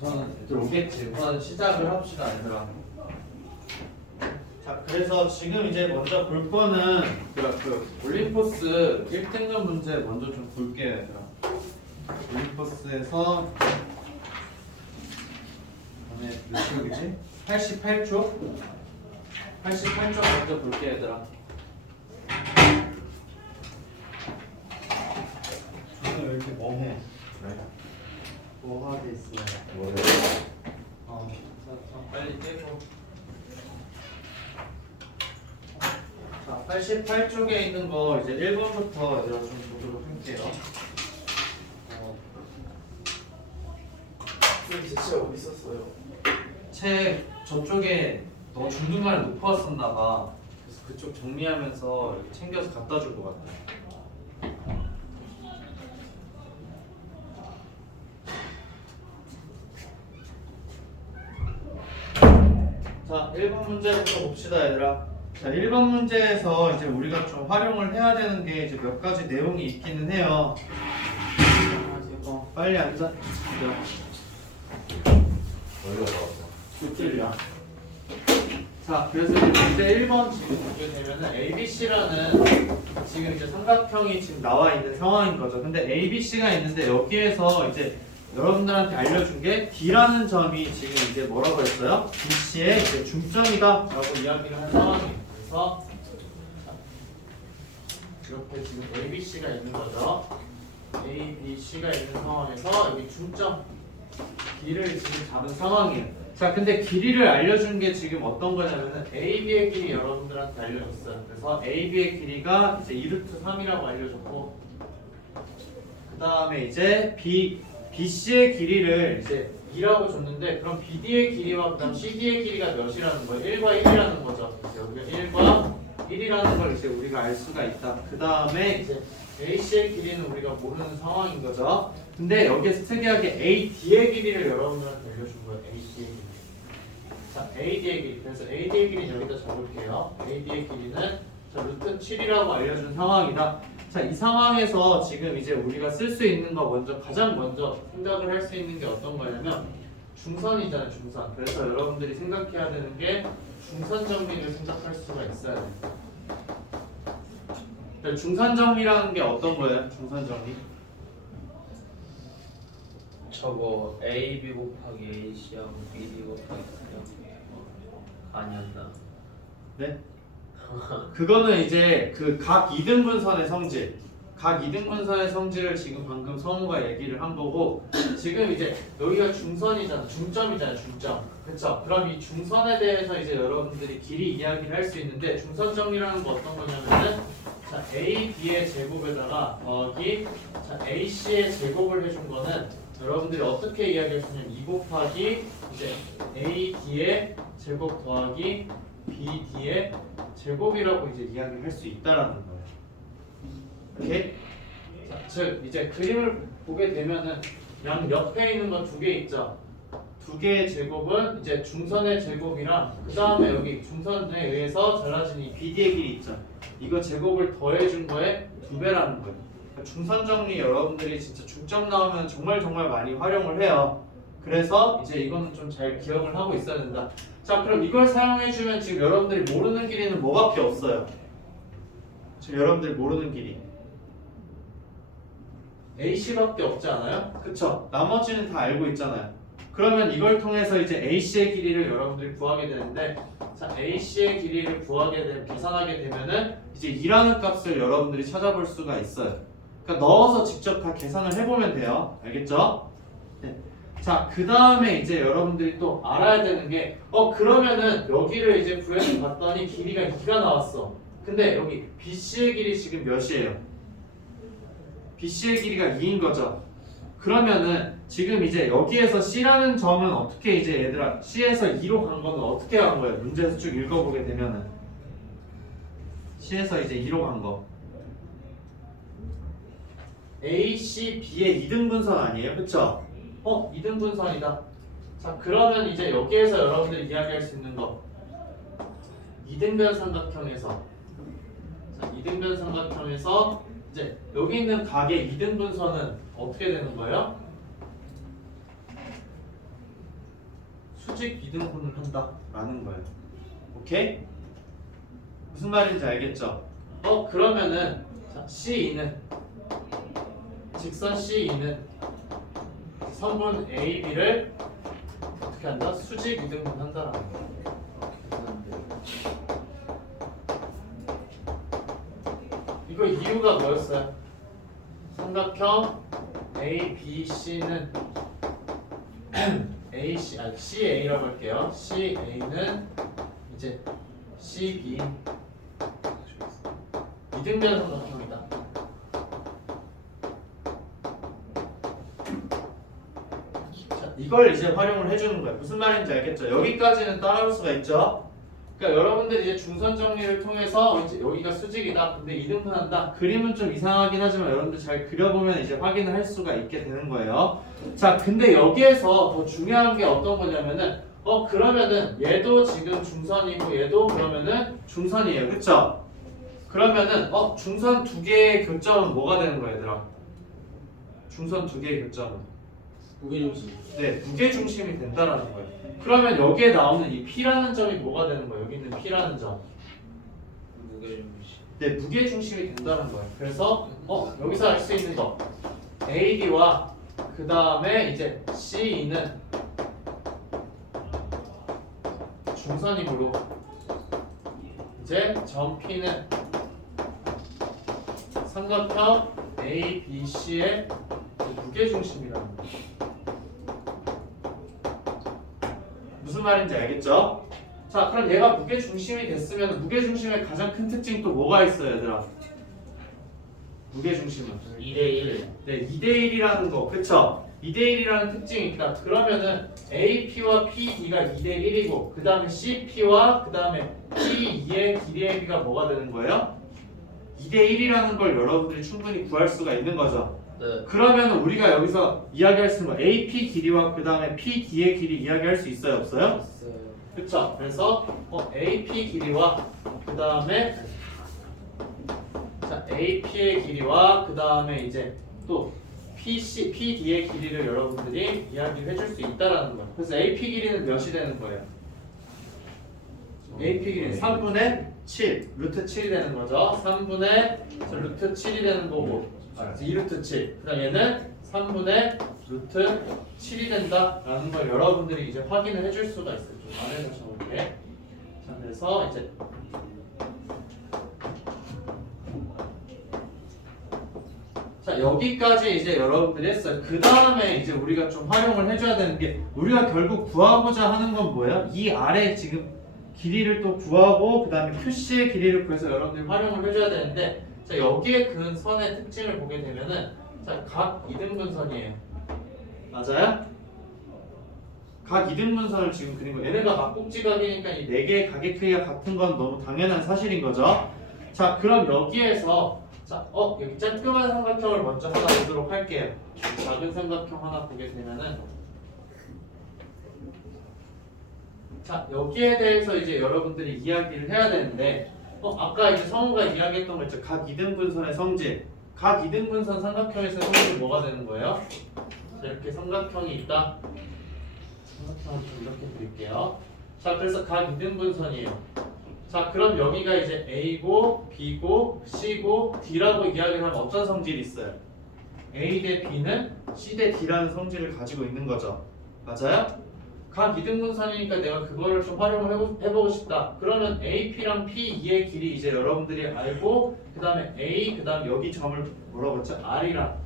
우선은 애들 오겠지. 우선 시작을 합시다, 얘들아. 자, 그래서 지금 이제 먼저 볼 거는 그 올림포스 1등급 문제 먼저 좀 볼게요, 얘들아. 올림포스에서 그다음에 몇 쪽이지? 88쪽? 88쪽 먼저 볼게요, 얘들아. 저는 왜 이렇게 멍해? 뭐하게 있어요? 빨리 떼고. 자, 88쪽에 있는 거 이제 1번부터 얘들아 좀 보도록 할게요. 여기 진짜 어디 있었어요? 책 저쪽에 너 중등간에 놓고 왔었나 봐. 그래서 그쪽 정리하면서 이렇게 챙겨서 갖다 줄 것 같아. 자, 1번 문제부터 봅시다, 얘들아. 자, 1번 문제에서 이제 우리가 좀 활용을 해야 되는 게 이제 몇 가지 내용이 있기는 해요. 빨리 앉아. 굿들이야. 자, 그래서 이제 문제 1번 지금 보게 되면은 ABC라는 지금 이제 삼각형이 지금 나와 있는 상황인 거죠. 근데 ABC가 있는데 여기에서 이제 여러분들한테 알려준 게 D라는 점이 지금 이제 뭐라고 했어요? BC의 이제 중점이다라고 이야기를 한 상황이에요. 그래서 이렇게 지금 ABC가 있는 거죠. ABC가 있는 상황에서 여기 중점 D를 지금 잡은 상황이에요. 자, 근데 길이를 알려준 게 지금 어떤 거냐면은 AB의 길이 여러분들한테 알려줬어요. 그래서 AB의 길이가 이제 2루트 3이라고 알려줬고, 그 다음에 이제 BC의 길이를 이제 2라고 줬는데, 그럼 BD의 길이와 그 다음 CD의 길이가 몇이라는 거예요? 1과 1이라는 거죠. 여기가 1과 1이라는 걸 이제 우리가 알 수가 있다. 그 다음에 이제 AC의 길이는 우리가 모르는 상황인 거죠. 근데 여기에서 특이하게 AD의 길이를 여러분들한테 알려준 거예요. AD의 길이. 자, AD의 길이. 그래서 AD의 길이는 여기다 적을게요. AD의 길이는 자, 루트 7이라고 알려준 상황이다. 자, 이 상황에서 지금 이제 우리가 쓸 수 있는 거 가장 먼저 생각을 할 수 있는 게 어떤 거냐면 중선이잖아요, 중선. 그래서 여러분들이 생각해야 되는 게 중선 정리를 생각할 수가 있어야 돼요. 중선 정리라는 게 어떤 거예요? 중선 정리? 저거 AB 곱하기 AC하고 BD 곱하기 C하고 아니었나? 네? 그거는 이제 그 각 이등분선의 성질, 각 이등분선의 성질을 지금 방금 성우가 얘기를 한 거고, 지금 이제 여기가 중선이잖아, 중점이잖아, 중점. 그쵸? 그럼 이 중선에 대해서 이제 여러분들이 길이 이야기를 할 수 있는데, 중선 정리라는 거 어떤 거냐면은 자, AB의 제곱에다가 더하기 자, AC의 제곱을 해준 거는 여러분들이 어떻게 이야기할 수 있냐면 2 곱하기 이제 AD의 제곱 더하기 BD의 제곱이라고 이제 이야기를 할 수 있다라는 거예요. 오케이? 자, 즉 이제 그림을 보게 되면은 양 옆에 있는 거 두 개 있죠. 두 개의 제곱은 이제 중선의 제곱이랑 그 다음에 여기 중선에 의해서 잘라진 이 BD의 길이 있죠. 이거 제곱을 더해준 거에 2배라는 거예요. 그러니까 중선 정리 여러분들이 진짜 중점 나오면 정말 많이 활용을 해요. 그래서 이제 이거는 좀 잘 기억을 하고 있어야 된다. 자, 그럼 이걸 사용해주면 지금 여러분들이 모르는 길이는 뭐밖에 없어요? 지금 여러분들이 모르는 길이 AC밖에 없지 않아요? 그쵸? 나머지는 다 알고 있잖아요. 그러면 이걸 통해서 이제 AC의 길이를 여러분들이 구하게 되는데, 자, AC의 길이를 계산하게 되면은 이제 2라는 값을 여러분들이 찾아볼 수가 있어요. 그러니까 넣어서 직접 다 계산을 해보면 돼요. 알겠죠? 네. 자, 그 다음에 이제 여러분들이 또 알아야 되는 게, 그러면은 여기를 이제 구해서 봤더니 길이가 2가 나왔어. 근데 여기 BC의 길이 지금 몇이에요? BC의 길이가 2인 거죠. 그러면은 지금 이제 여기에서 C라는 점은 어떻게 이제 얘들아 C에서 2로 간 거는 어떻게 간 거예요? 문제에서 쭉 읽어보게 되면은 C에서 이제 2로 간 거 A, C, B의 2등분선 아니에요? 그쵸? 2등분선이다. 자, 그러면 이제 여기에서 여러분들이 이야기할 수 있는 거 2등변 삼각형에서 자, 2등변 삼각형에서 이제 여기 있는 각의 2등분선은 어떻게 되는 거예요? 수직 이등분을 한다라는 거예요. 오케이? 무슨 말인지 알겠죠? 그러면은 자, C2는 직선 C2는 선분 AB를 어떻게 한다? 수직 이등분 한다라는 거예요. 이거 이유가 뭐였어요? 삼각형 ABC는 CA라고 할게요. CA는 이제 CB 이등변 삼각형이다. 자, 이걸 이제 활용을 해주는 거예요. 무슨 말인지 알겠죠? 여기까지는 따라올 수가 있죠. 그러니까 여러분들 이제 중선 정리를 통해서 이제 여기가 수직이다. 근데 이등분한다. 그림은 좀 이상하긴 하지만 여러분들 잘 그려보면 이제 확인을 할 수가 있게 되는 거예요. 자, 근데 여기에서 더 중요한 게 어떤 거냐면은 그러면은 얘도 지금 중선이고 얘도 그러면은 중선이에요. 그쵸? 그러면은 중선 두 개의 교점은 뭐가 되는 거야, 얘들아? 중선 두 개의 교점은 무게중심. 네, 무게중심이 된다라는 거예요. 그러면 여기에 나오는 이 P라는 점이 뭐가 되는 거예요? 여기 있는 P라는 점. 무게중심. 네, 무게중심이 된다는 거예요. 그래서 여기서 알 수 있는 거 AB와 그 다음에 이제 CE는 중선이므로 이제 점 P는 삼각형 ABC의 무게중심이라는 거예요. 무슨 말인지 알겠죠? 자, 그럼 얘가 무게중심이 됐으면 무게중심의 가장 큰 특징이 또 뭐가 있어요, 얘들아? 무게중심은 2대1. 네, 2대1이라는 거, 그쵸? 2대1이라는 특징이 있다. 그러면은 AP와 PD가 2대1이고 그 다음에 CP와 그 다음에 P2의 길이 AB가 뭐가 되는 거예요? 2대1이라는 걸 여러분들이 충분히 구할 수가 있는 거죠. 네. 그러면 우리가 여기서 이야기할 수 있는 거 AP 길이와 그 다음에 PD의 길이 이야기할 수 있어요, 없어요? 있어요. 그쵸? 그래서 AP 길이와 그 다음에 자 AP의 길이와 그 다음에 이제 또 PD의 길이를 여러분들이 이야기를 해줄 수 있다라는 거예요. 그래서 AP 길이는 몇이 되는 거예요? AP 길이는 3분의 7, 루트 7이 되는 거죠. 3분의 루트 7이 되는 거고 2루트 7. 그다음 얘는 3분의 루트 7이 된다라는 걸 여러분들이 이제 확인을 해줄 수가 있어요. 좀 안에서 적을게. 자, 그래서 이제 자 여기까지 이제 여러분들이 했어요. 그 다음에 이제 우리가 좀 활용을 해줘야 되는 게 우리가 결국 구하고자 하는 건 뭐예요? 이 아래 지금 길이를 또 구하고 그 다음에 QC의 길이를 구해서 여러분들이 활용을 해줘야 되는데 자 여기에 그은 선의 특징을 보게 되면은 자 각 이등분선이에요. 맞아요? 각 이등분선을 지금 그린 거예요. 얘네가 막꼭지각이니까 이 네 개의 각의 크기가 같은 건 너무 당연한 사실인 거죠. 자 그럼 여기에서 자 여기 쬐끄만 삼각형을 먼저 하나 보도록 할게요. 작은 삼각형 하나 보게 되면은 자 여기에 대해서 이제 여러분들이 이야기를 해야 되는데 아까 이제 성우가 이야기했던 거 있죠. 각 이등분선의 성질. 각 이등분선 삼각형에서 성질이 뭐가 되는 거예요? 자, 이렇게 삼각형이 있다. 삼각형을 좀 이렇게 드릴게요. 자, 그래서 각 이등분선이에요. 자, 그럼 여기가 이제 A고 B고 C고 D라고 이야기를 하면 어떤 성질이 있어요? A 대 B는 C 대 D라는 성질을 가지고 있는 거죠. 맞아요? 각 이등분선이니까 내가 그거를 좀 활용을 해보고 싶다. 그러면 AP랑 P2의 길이 이제 여러분들이 알고 그 다음에 A, 그 다음 여기 점을 뭐라고 했죠? R이랑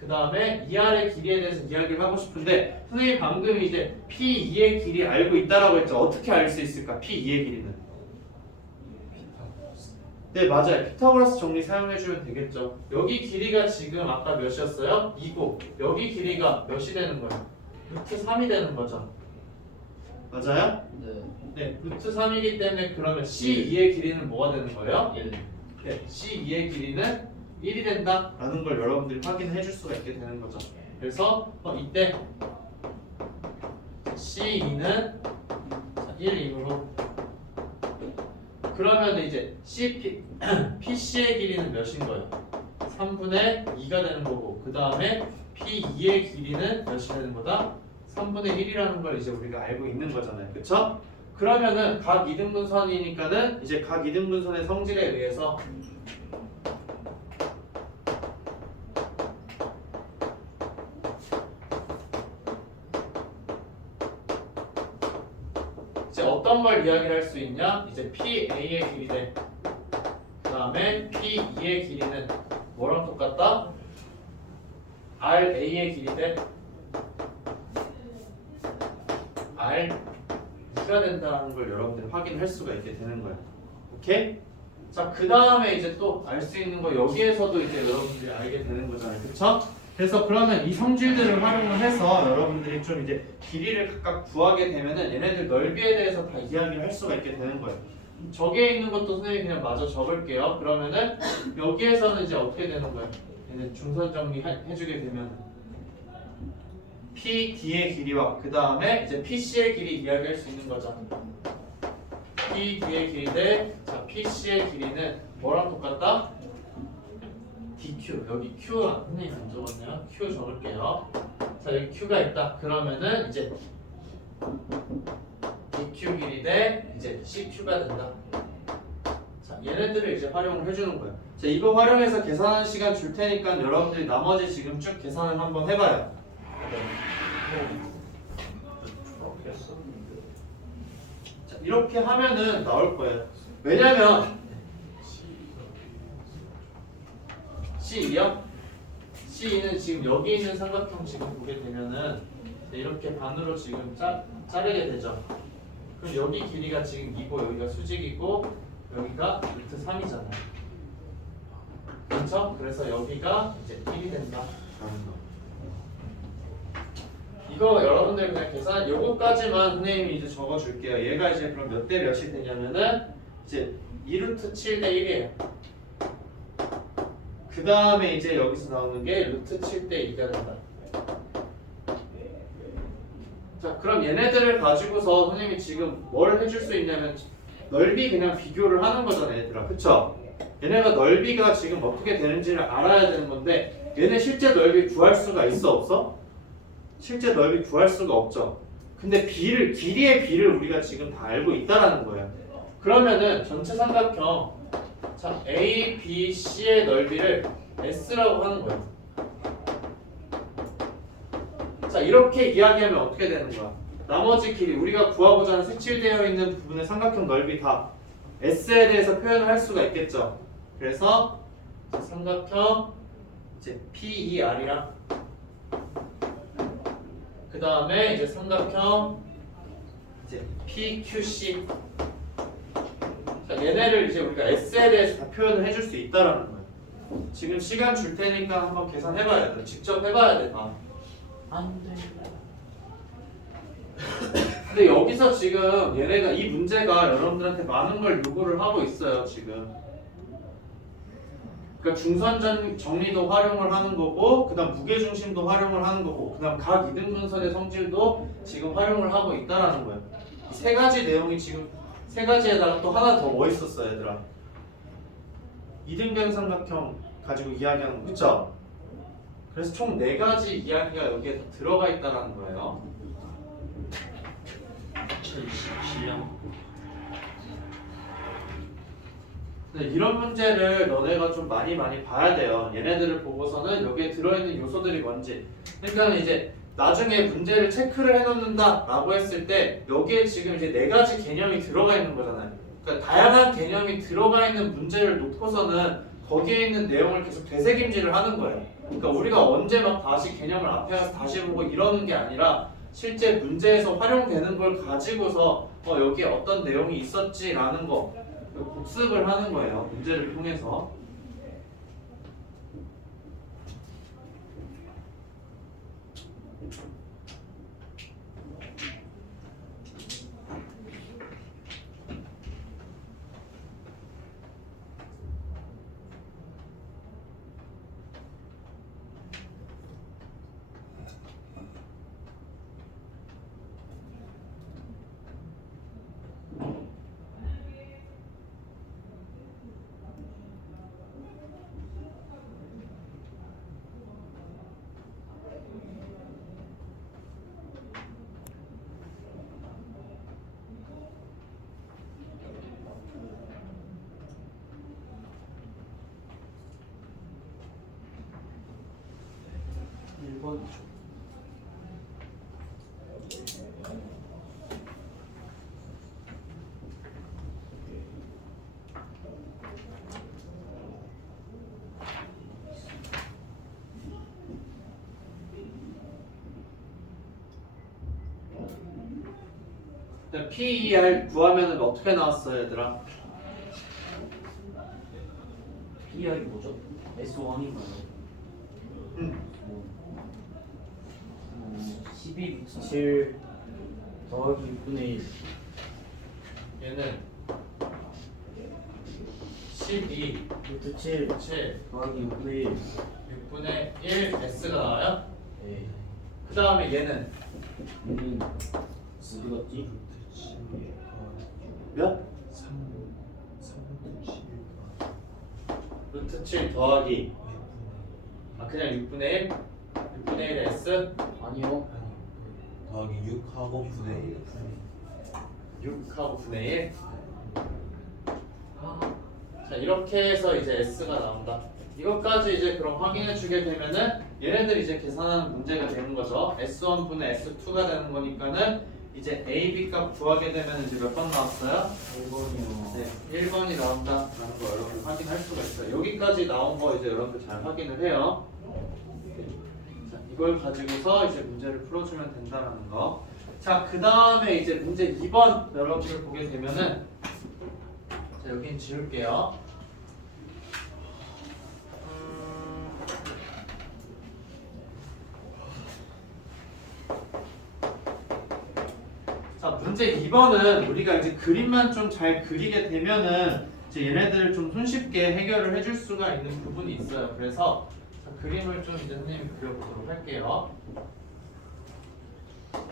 그 다음에 ER의 길이에 대해서 이야기를 하고 싶은데 선생님이 방금 이제 P2의 길이 알고 있다라고 했죠. 어떻게 알 수 있을까? P2의 길이는 네 맞아요. 피타고라스 정리 사용해주면 되겠죠. 여기 길이가 지금 아까 몇이었어요? 2고 여기 길이가 몇이 되는 거예요? 루트 3이 되는 거죠. 맞아요? 네. 네, 루트 3이기 때문에 그러면 C2의 길이는 뭐가 되는 거예요? 1. 네, C2의 길이는 1이 된다라는 걸 여러분들이 확인해 줄 수가 있게 되는 거죠. 그래서 이때 C2는 1이므로 그러면 이제 PC의 길이는 몇인 거예요? 3분의 2가 되는 거고 그 다음에 P2의 길이는 몇이 되는 거다? 3분의 1이라는 걸 이제 우리가 알고 있는 거잖아요. 그쵸? 그러면은 각 이등분선이니까는 이제 각 이등분선의 성질에 의해서 이제 어떤 걸 이야기를 할 수 있냐? 이제 PA의 길이 대 그 다음에 P2의 길이는 뭐랑 똑같다? RA의 길이 대 RB가 된다는 걸 여러분들이 확인할 수가 있게 되는 거예요. 오케이? 자, 그 다음에 이제 또 알 수 있는 거 여기에서도 이제 여러분들이 알게 되는 거잖아요. 그쵸? 그래서 그러면 이 성질들을 활용을 해서 여러분들이 좀 이제 길이를 각각 구하게 되면은 얘네들 넓이에 대해서 다 이야기를 할 수가 있게 되는 거예요. 저기에 있는 것도 선생님이 그냥 마저 적을게요. 그러면은 여기에서는 이제 어떻게 되는 거예요? 얘는 중선 정리 해주게 되면 PD의 길이와 그 다음에 이제 PC의 길이 이야기할 수 있는 거죠. PD의 길이 대 자, PC의 길이는 뭐랑 똑같다? DQ. 여기 Q 선생님 안 적었네요. Q 적을게요. 자, 여기 Q가 있다. 그러면은 이제 DQ 길이 대 이제 CQ가 된다. 자, 얘네들을 이제 활용을 해주는 거예요. 자, 이거 활용해서 계산하는 시간 줄 테니까 여러분들이 나머지 지금 쭉 계산을 한번 해봐요. 자, 이렇게 하면은 나올 거예요. 왜냐면 C2요? C2는 지금 여기 있는 삼각형 지금 보게 되면은 이렇게 반으로 지금 자르게 되죠. 그럼 여기 길이가 지금 2고 여기가 수직이고 여기가 루트 3이잖아요. 그렇죠? 그래서 여기가 이제 1이 된다. 이거 여러분들 그냥 계산 요거까지만 선생님이 이제 적어줄게요. 얘가 이제 그럼 몇 대 몇이 되냐면은 이제 2루트 7대 1이에요. 그 다음에 이제 여기서 나오는 게 루트 7대 2가 된다. 자, 그럼 얘네들을 가지고서 선생님이 지금 뭘 해줄 수 있냐면 넓이 그냥 비교를 하는 거잖아, 얘들아. 그쵸? 얘네가 넓이가 지금 어떻게 되는지를 알아야 되는 건데 얘네 실제 넓이 구할 수가 있어, 없어? 실제 넓이 구할 수가 없죠. 근데 길이의 비를 우리가 지금 다 알고 있다라는 거예요. 그러면은 전체 삼각형 자, A, B, C의 넓이를 S라고 하는 거예요. 자, 이렇게 이야기하면 어떻게 되는 거야? 나머지 길이 우리가 구하고자 하는 색칠되어 있는 부분의 삼각형 넓이 다 S에 대해서 표현을 할 수가 있겠죠. 그래서 삼각형 이제 PER이랑 그 다음에 이제 삼각형 이제 PQC 자, 얘네를 이제 우리가 S에 대해서 다 표현을 해줄 수 있다라는 거예요. 지금 시간 줄 테니까 한번 계산해봐야 돼. 직접 해봐야 돼. 다. 안 돼. 근데 여기서 지금 얘네가 이 문제가 여러분들한테 많은 걸 요구를 하고 있어요. 지금. 그러니까 중선 정리도 활용을 하는 거고, 그다음 무게중심도 활용을 하는 거고, 그다음 각 이등분선의 성질도 지금 활용을 하고 있다라는 거예요. 이 세 가지 내용이 지금 세 가지에다가 또 하나 더 뭐 있었어, 얘들아? 이등변 삼각형 가지고 이야기하는 거, 그쵸? 그래서 총 4가지 이야기가 여기에 다 들어가 있다라는 거예요. 2027년. 네, 이런 문제를 너네가 좀 많이 봐야 돼요. 얘네들을 보고서는 여기에 들어있는 요소들이 뭔지. 그러니까 이제 나중에 문제를 체크를 해놓는다 라고 했을 때 여기에 지금 이제 4가지 개념이 들어가 있는 거잖아요. 그러니까 다양한 개념이 들어가 있는 문제를 놓고서는 거기에 있는 내용을 계속 되새김질을 하는 거예요. 그러니까 우리가 언제 막 다시 개념을 앞에 가서 다시 보고 이러는 게 아니라 실제 문제에서 활용되는 걸 가지고서 여기에 어떤 내용이 있었지라는 거 복습을 하는 거예요. 문제를 통해서. PER 구하면 어떻게 나왔어요, 얘들아? PR이 뭐죠? S1인가요? 12 루트 7 더하기 6분의 1. 얘는 12 루트 7 7 더하기 6분의 1. 6분의 1 S가 나와요? 네. 그 다음에 얘는 얘는 어디 갔지? 몇? 루트 7 더하기 그냥 6분의 1? 6분의 1 S? 아니요. 더하기 6하고 분의 1 6하고 분의 1? 자 이렇게 해서 이제 S가 나온다. 이것까지 이제 그럼 확인해 주게 되면은 얘네들 이제 계산하는 문제가 되는 거죠. S1 분의 S2가 되는 거니까는 이제 A, B 값 구하게 되면 이제 몇 번 나왔어요? 1번이요. 네, 1번이 나온다라는 거 여러분들 확인할 수가 있어요. 여기까지 나온 거 이제 여러분들 잘 확인을 해요. 자, 이걸 가지고서 이제 문제를 풀어주면 된다라는 거. 자, 그 다음에 이제 문제 2번 여러분들 보게 되면은 자, 여긴 지울게요. 자, 문제 2번은 우리가 이제 그림만 좀 잘 그리게 되면은 이제 얘네들을 좀 손쉽게 해결을 해줄 수가 있는 부분이 있어요. 그래서 자, 그림을 좀 이제 선생님이 그려보도록 할게요.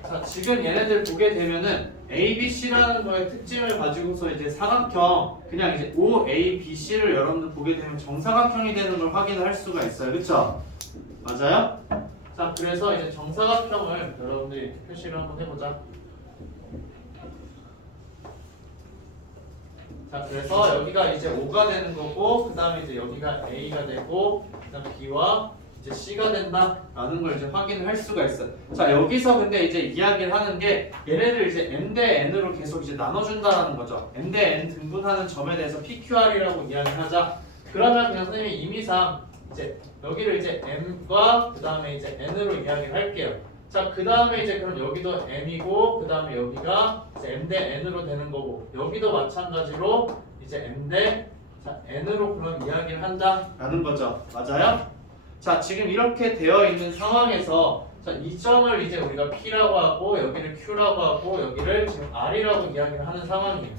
자, 지금 얘네들 보게 되면은 ABC라는 거의 특징을 가지고서 이제 사각형 그냥 이제 OABC를 여러분들 보게 되면 정사각형이 되는 걸 확인을 할 수가 있어요. 그쵸? 맞아요? 자, 그래서 이제 정사각형을 여러분들이 이렇게 표시를 한번 해보자. 자, 그래서 여기가 이제 O가 되는 거고, 그 다음에 이제 여기가 A가 되고, 그 다음 B와 이제 C가 된다라는 걸 이제 확인을 할 수가 있어요. 자, 여기서 근데 이제 이야기를 하는 게 얘네들 이제 M 대 N으로 계속 이제 나눠준다라는 거죠. M 대 N 등분하는 점에 대해서 PQR이라고 이야기를 하자. 그러면 그냥 선생님이 임의상 이제 여기를 이제 M과 그 다음에 이제 N으로 이야기를 할게요. 자, 그 다음에 이제 그럼 여기도 M이고, 그 다음에 여기가 이제 M 대 N으로 되는 거고, 여기도 마찬가지로 이제 M 대 N으로 그럼 이야기를 한다라는 거죠. 맞아요? 자, 지금 이렇게 되어 있는 상황에서 자, 이 점을 이제 우리가 P라고 하고, 여기를 Q라고 하고, 여기를 지금 R이라고 이야기를 하는 상황이에요.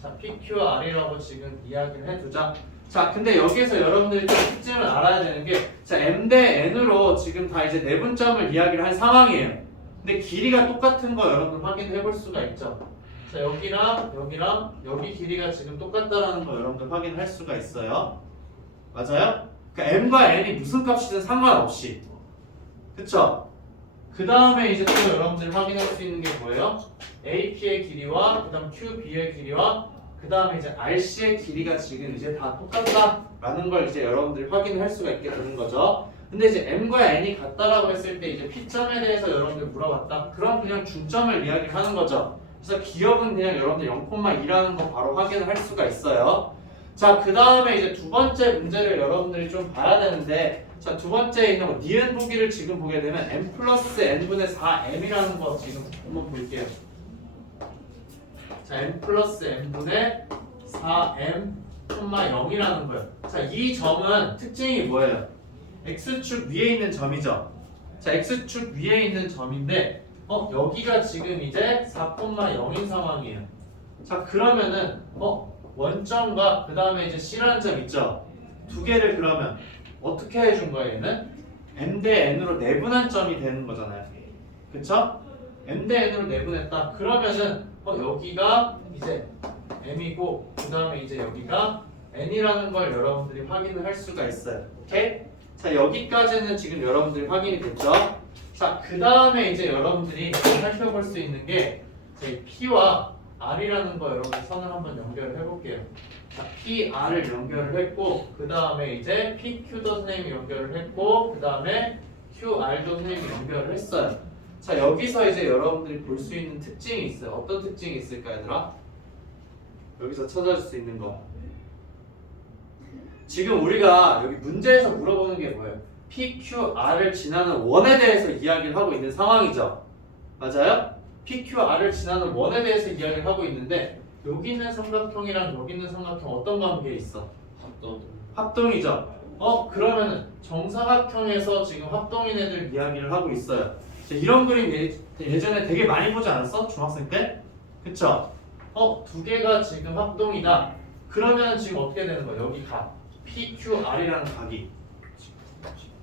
자, PQR이라고 지금 이야기를 해두자. 자, 근데 여기에서 여러분들이 좀 특징을 알아야 되는 게, 자, M 대 N으로 지금 다 이제 내분점을 이야기를 한 상황이에요. 근데 길이가 똑같은 거 여러분들 확인해 볼 수가 있죠. 자, 여기랑 여기랑 여기 길이가 지금 똑같다라는 거 여러분들 확인할 수가 있어요. 맞아요? 그러니까 M과 N이 무슨 값이든 상관없이. 그쵸? 그 다음에 이제 또 여러분들 확인할 수 있는 게 뭐예요? AP의 길이와 그 다음 QB의 길이와 그 다음에 이제 RC의 길이가 지금 이제 다 똑같다라는 걸 이제 여러분들이 확인할 수가 있게 되는 거죠. 근데 이제 M과 N이 같다라고 했을 때 이제 P점에 대해서 여러분들 물어봤다. 그럼 그냥 중점을 이야기하는 거죠. 그래서 기억은 그냥 여러분들 0,2라는 거 바로 확인을 할 수가 있어요. 자, 그 다음에 이제 두 번째 문제를 여러분들이 좀 봐야 되는데, 자, 두 번째에 있는 거 니은 보기를 지금 보게 되면 M 플러스 N분의 4M이라는 거 지금 한번 볼게요. 자, M 플러스 N분의 4M, 0이라는 거예요. 자, 이 점은 특징이 뭐예요? X축 위에 있는 점이죠. 자, X축 위에 있는 점인데, 여기가 지금 이제 4,0인 상황이에요. 자, 그러면은, 원점과 그 다음에 이제 C라는 점 있죠? 두 개를 그러면 어떻게 해준 거예요, 얘는? M 대 N으로 내분한 점이 되는 거잖아요. 그쵸? M 대 N으로 내분했다. 그러면은, 여기가 이제 M이고, 그 다음에 이제 여기가 N이라는 걸 여러분들이 확인을 할 수가 있어요. 오케이? 자, 여기까지는 지금 여러분들이 확인이 됐죠? 자, 그 다음에 이제 여러분들이 살펴볼 수 있는 게 제 P와 R이라는 거 여러분들 선을 한번 연결을 해볼게요. 자, PR을 연결을 했고, 그 다음에 이제 PQ도 선생님이 연결을 했고, 그 다음에 QR도 선생님이 연결을 했어요. 자, 여기서 이제 여러분들이 볼 수 있는 특징이 있어요. 어떤 특징이 있을까, 얘들아? 여기서 찾아줄 수 있는 거. 지금 우리가 여기 문제에서 물어보는 게 뭐예요? PQR을 지나는 원에 대해서 이야기를 하고 있는 상황이죠. 맞아요? PQR을 지나는 원에 대해서 이야기를 하고 있는데 여기 있는 삼각형이랑 여기 있는 삼각형 어떤 관계에 있어? 합동이죠. 그러면은 정사각형에서 지금 합동인 애들 이야기를 하고 있어요. 이런 그림 예전에 되게 많이 보지 않았어? 중학생 때? 그쵸? 두 개가 지금 합동이다. 그러면 지금 어떻게 되는 거야? 여기 각 PQR이라는 각이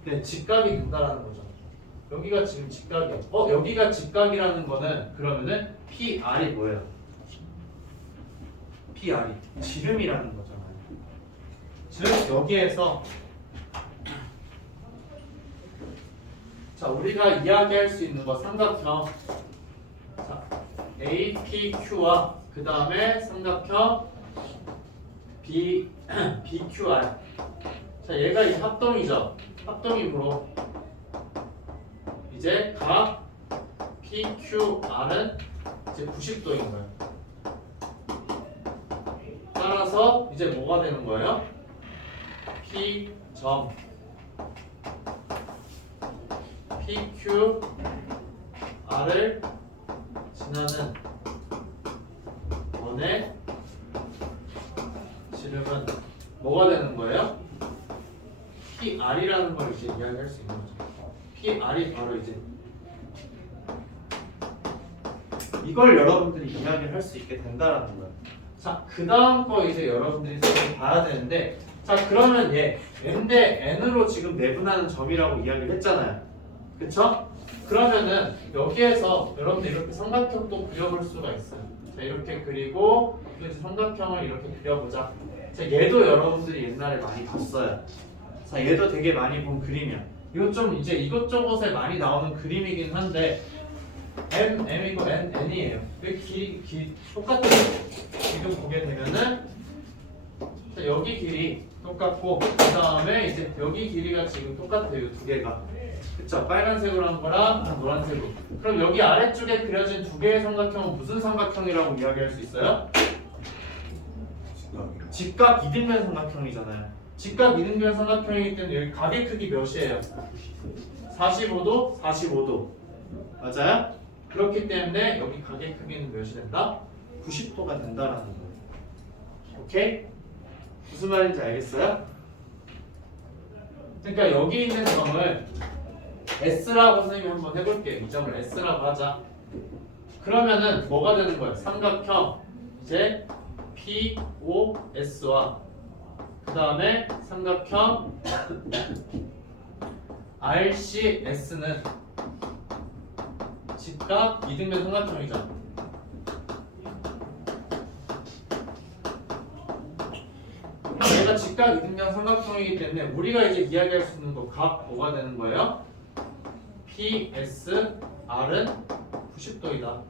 네, 직각이 된다라는 거죠. 여기가 지금 직각이야. 여기가 직각이라는 거는 그러면은 PR이 뭐예요? PR이 지름이라는 거잖아요. 즉 여기에서 자 우리가 이야기할 수 있는 거 삼각형 자 APQ와 그 다음에 삼각형 BQR 자 얘가 이 합동이죠. 합동이므로 이제 각 PQR은 이제 90도인 거예요. 따라서 이제 뭐가 되는 거예요? P점 PQR을 지나는 원의 지름은 뭐가 되는 거예요? PR이라는 걸 이제 이야기할 수 있는 거죠. PR이 바로 이제 이걸 여러분들이 이야기를 할 수 있게 된다라는 거예요. 자, 그 다음 거 이제 여러분들이 좀 봐야 되는데 자, 그러면 얘 n 대 n으로 지금 내분하는 점이라고 이야기를 했잖아요. 그쵸? 그러면은 여기에서 여러분들 이렇게 삼각형도 그려볼 수가 있어요. 자, 이렇게 그리고 이제 삼각형을 이렇게 그려보자. 자, 얘도 여러분들이 옛날에 많이 봤어요. 자, 얘도 되게 많이 본 그림이야. 이거 좀 이제 이것저것에 많이 나오는 그림이긴 한데 M이고 N이에요. 똑같아요. 지금 보게 되면은 자, 여기 길이 똑같고 그 다음에 이제 여기 길이가 지금 똑같아요. 두 개가. 그쵸? 빨간색으로 한 거랑 노란색으로. 그럼 여기 아래쪽에 그려진 두 개의 삼각형은 무슨 삼각형이라고 이야기할 수 있어요? 직각 이등변 삼각형이잖아요. 직각 이등변 삼각형이기 때문에 여기 각의 크기 몇이에요? 45도, 45도. 맞아요? 그렇기 때문에 여기 각의 크기는 몇이 된다? 90도가 된다라는 거예요. 오케이? 무슨 말인지 알겠어요? 그러니까 여기 있는 점을 S라고 선생님이 한번 해볼게요. 이 점을 S라고 하자. 그러면은 뭐가 되는 거예요? 삼각형 이제 POS와 그 다음에 삼각형 RCS는 직각 이등변 삼각형이죠. 얘가 직각 이등변 삼각형이기 때문에 우리가 이제 이야기할 수 있는 거 각 뭐가 되는 거예요? PSR은 90도이다.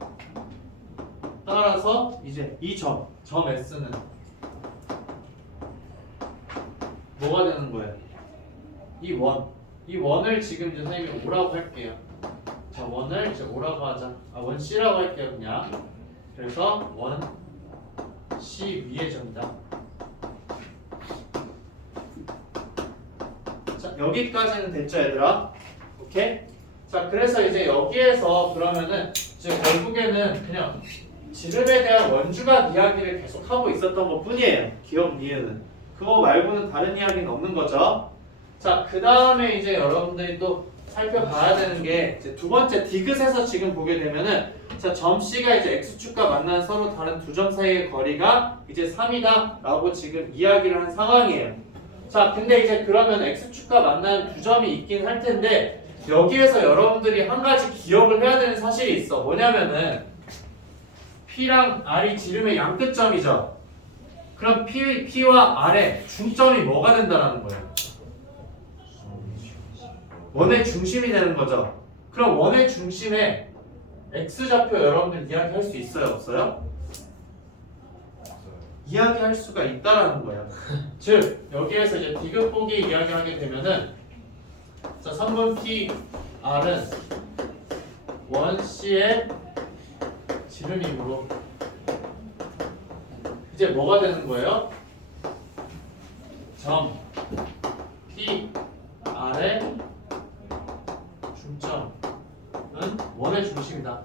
따라서 이제 이 점 S는 뭐가 되는 거예요? 이 원을 지금 이제 선생님이 O라고 할게요. 자, 원을 이제 O라고 하자. 원 C라고 할게요, 그냥. 그래서 원 C 위의 점이다. 자, 여기까지는 됐죠, 얘들아? 오케이? 자, 그래서 이제 여기에서 그러면은 지금 결국에는 그냥 지름에 대한 원주각 이야기를 계속 하고 있었던 것 뿐이에요. 기억 이해는. 그거 말고는 다른 이야기는 없는 거죠. 자, 그 다음에 이제 여러분들이 또 살펴봐야 되는 게 이제 두 번째 디귿에서 지금 보게 되면은 자, 점 C가 이제 X축과 만난 서로 다른 두 점 사이의 거리가 이제 3이다 라고 지금 이야기를 한 상황이에요. 자, 근데 이제 그러면 X축과 만난 두 점이 있긴 할 텐데 여기에서 여러분들이 한 가지 기억을 해야 되는 사실이 있어. 뭐냐면은 P랑 R이 지름의 양끝점이죠. 그럼 P와 R의 중점이 뭐가 된다는 거예요? 원의 중심이 되는 거죠. 그럼 원의 중심에 X좌표 여러분들 이야기할 수 있어요? 없어요? 이야기할 수가 있다라는 거예요. 즉 여기에서 이제 디귿 보기 이야기하게 되면은 자, 3번 PR은 원 C의 지름이므로 이제 뭐가 되는 거예요? 점 PR의 중점은 원의 중심이다.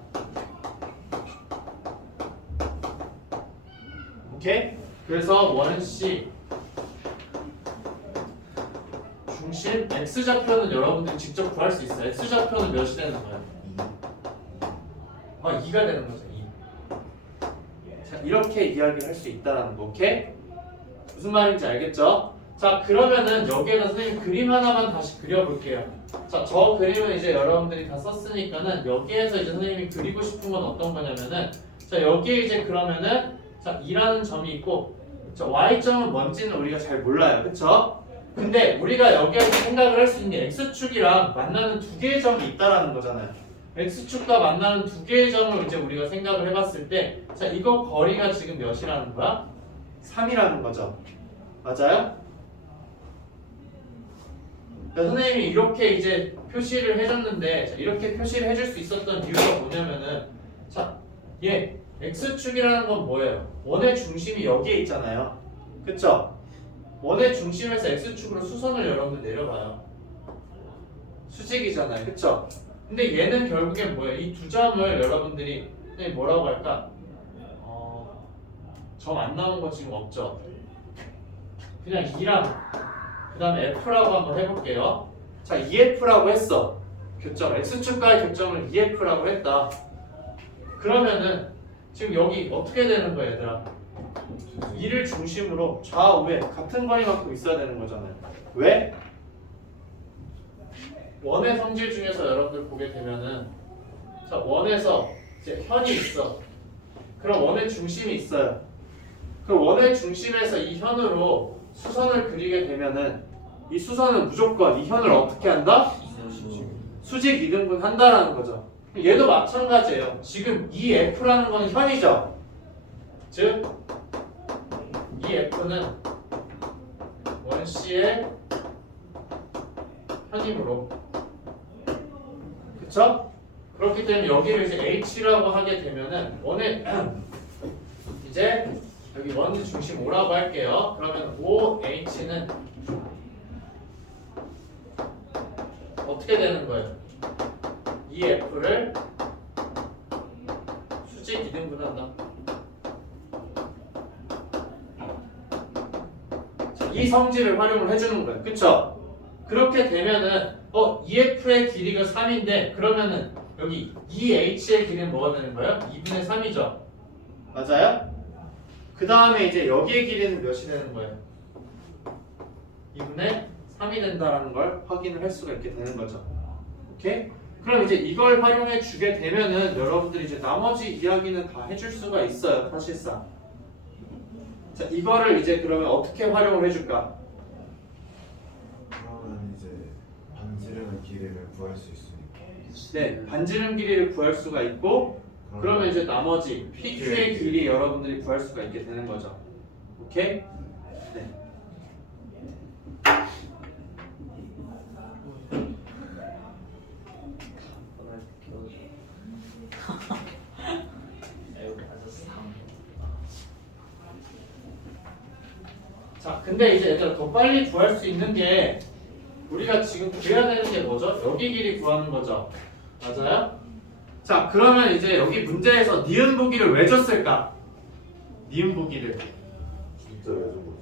오케이? 그래서 원C 중심 x좌표는 여러분들이 직접 구할 수 있어요. x좌표는 몇이 되는 거예요? 2가 되는 거죠. 2. 자, 이렇게 이야기를 할 수 있다라는 거. 오케이? 무슨 말인지 알겠죠? 자, 그러면은 여기에다 선생님 그림 하나만 다시 그려볼게요. 자, 저 그림은 이제 여러분들이 다 썼으니까는 여기에서 이제 선생님이 그리고 싶은 건 어떤 거냐면은 자, 여기에 이제 그러면은 자, 2라는 점이 있고 자, y점은 뭔지는 우리가 잘 몰라요. 그쵸? 근데 우리가 여기에서 생각을 할 수 있는 게 x축이랑 만나는 두 개의 점이 있다라는 거잖아요. x축과 만나는 두 개의 점을 이제 우리가 생각을 해봤을 때 자, 이거 거리가 지금 몇이라는 거야? 3이라는 거죠. 맞아요? 그러니까 선생님이 이렇게 이제 표시를 해줬는데 자, 이렇게 표시를 해줄 수 있었던 이유가 뭐냐면은 자, 얘 x축이라는 건 뭐예요? 원의 중심이 여기에 있잖아요. 그쵸? 원의 중심에서 x축으로 수선을 여러분들 내려봐요. 수직이잖아요. 그쵸? 근데 얘는 결국엔 뭐예요? 이 두 점을 여러분들이 선생님 뭐라고 할까? 점 안 나온 거 지금 없죠? 그냥 2랑 그 다음에 F라고 한번 해볼게요. 자, 2F라고 했어. 교점, X축과의 교점을 2F라고 했다. 그러면은 지금 여기 어떻게 되는 거야, 얘들아? 2를 중심으로 좌우에 같은 거리만큼 있어야 되는 거잖아요. 왜? 원의 성질 중에서 여러분들 보게 되면은 자, 원에서 이제 현이 있어. 그럼 원의 중심이 있어요. 그럼 원의 중심에서 이 현으로 수선을 그리게 되면은 이 수선은 무조건 이 현을 어떻게 한다? 수직 이등분 한다라는 거죠. 얘도 마찬가지예요. 지금 이 F라는 건 현이죠. 즉, 이 F는 원C의 현이므로, 그쵸? 그렇기 때문에 여기를 이제 H라고 하게 되면은 원의 이제 여기 원의 중심 O라고 할게요. 그러면 OH는 어떻게 되는 거예요? 이 F를 수직 이등분한다. 자, 이 성질을 활용을 해주는 거예요. 그쵸? 그렇게 되면은 EF의 길이가 3인데 그러면은 여기 EH의 길이는 뭐가 되는 거예요? 2분의 3이죠. 맞아요? 그 다음에 이제 여기의 길이는 몇이 되는 거예요? 2분의 3이 된다라는 걸 확인을 할 수가 있게 되는 거죠. 오케이? 그럼 이제 이걸 활용해 주게 되면은 여러분들이 이제 나머지 이야기는 다 해줄 수가 있어요. 사실상. 자, 이거를 이제 그러면 어떻게 활용을 해줄까? 그러면 이제 반지름의 길이를 구할 수 있으니까. 네, 반지름 길이를 구할 수가 있고 그러면 이제 나머지 PQ의 길이 여러분들이 구할 수가 있게 되는 거죠. 오케이? 네. 자, 근데 이제 얘들아 더 빨리 구할 수 있는 게 우리가 지금 구해야 되는 게 뭐죠? 여기 길이 구하는 거죠. 맞아요? 자, 그러면 이제 여기 문제에서 니은 보기를 왜 줬을까? 니은 보기를. 진짜 왜 저거지?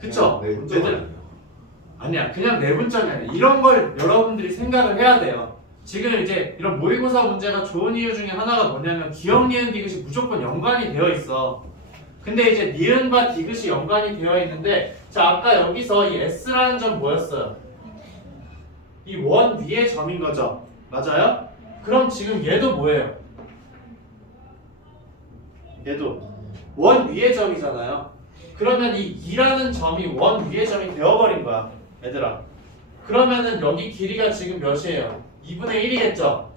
그쵸? 네 문제가 아니에요. 아니야, 그냥 내분점이 아니야. 이런 걸 여러분들이 생각을 해야 돼요. 지금 이제 이런 모의고사 문제가 좋은 이유 중에 하나가 뭐냐면 기억, 니은, 디귿이 무조건 연관이 되어 있어. 근데 이제 니은과 디귿이 연관이 되어 있는데 자, 아까 여기서 이 S라는 점 뭐였어요? 이 원 위의 점인 거죠. 맞아요? 그럼 지금 얘도 뭐예요? 얘도 원 위의 점이잖아요. 그러면 이 2라는 점이 원 위의 점이 되어버린 거야. 얘들아. 그러면은 여기 길이가 지금 몇이에요? 2분의 1이겠죠?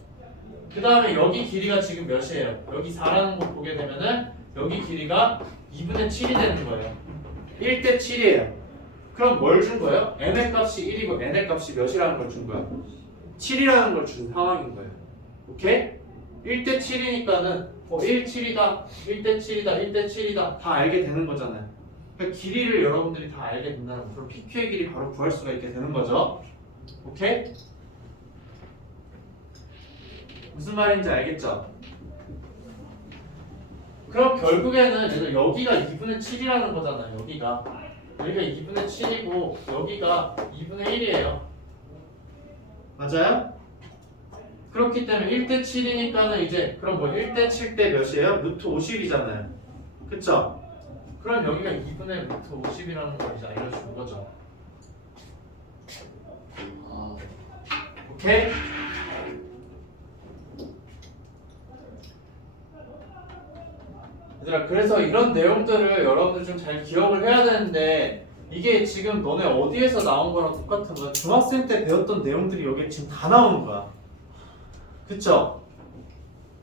그 다음에 여기 길이가 지금 몇이에요? 여기 4라는 거 보게 되면은 여기 길이가 2분의 7이 되는 거예요. 1대 7이에요. 그럼 뭘 준 거예요? n의 값이 1이고 n의 값이 몇이라는 걸 준 거야? 7이라는 걸 준 상황인 거예요. 오케이? 1대 7이니까는 1, 7이다, 1대 7이다, 1대 7이다 다 알게 되는 거잖아요. 그러니까 길이를 여러분들이 다 알게 된다는 거. 그럼 PQ의 길이 바로 구할 수가 있게 되는 거죠. 오케이? 무슨 말인지 알겠죠? 그럼 결국에는 얘들 여기가 2분의 7이라는 거잖아요. 여기가 2분의 7이고 여기가 2분의 1이에요. 맞아요? 그렇기 때문에 1대 7이니까는 이제 그럼 뭐 1대 7 대 몇이에요? 루트 50이잖아요. 그쵸? 그럼 여기가 2분의 루트 50이라는 걸 이제 알려주는 거죠. 오케이? 얘들아, 그래서 이런 내용들을 여러분들 좀 잘 기억을 해야 되는데 이게 지금 너네 어디에서 나온 거랑 똑같은 거야. 중학생 때 배웠던 내용들이 여기 지금 다 나오는 거야. 그쵸?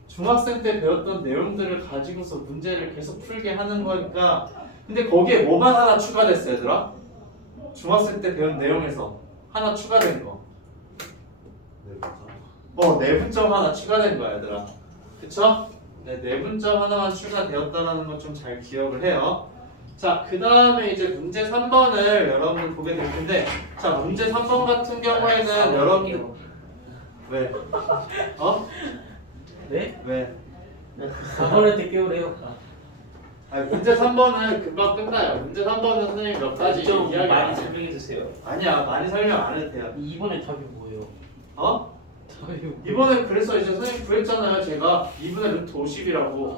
중학생 때 배웠던 내용들을 가지고서 문제를 계속 풀게 하는 거니까. 근데 거기에 뭐만 하나 추가됐어 얘들아? 중학생 때 배운 내용에서 하나 추가된 거. 내분점 하나 추가된 거야 얘들아. 그쵸? 네, 내분점 하나만 추가되었다는 거 좀 잘 기억을 해요. 자, 그 다음에 이제 문제 3번을 여러분들 보게 될 텐데, 자, 문제 3번 같은 경우에는 여러분들 왜? 네? 왜? 4번에 때 깨우래요. 아니, 문제 3번은 금방 끝나요. 문제 3번은 선생님 몇 가지 좀 이야기 많이 설명해 주세요. 아니야, 많이 설명 안 해도 돼요. 2번에 답이 뭐예요? 답이 이번에 그래서 이제 선생님 구했잖아요. 제가 2분의 루트 50이라고.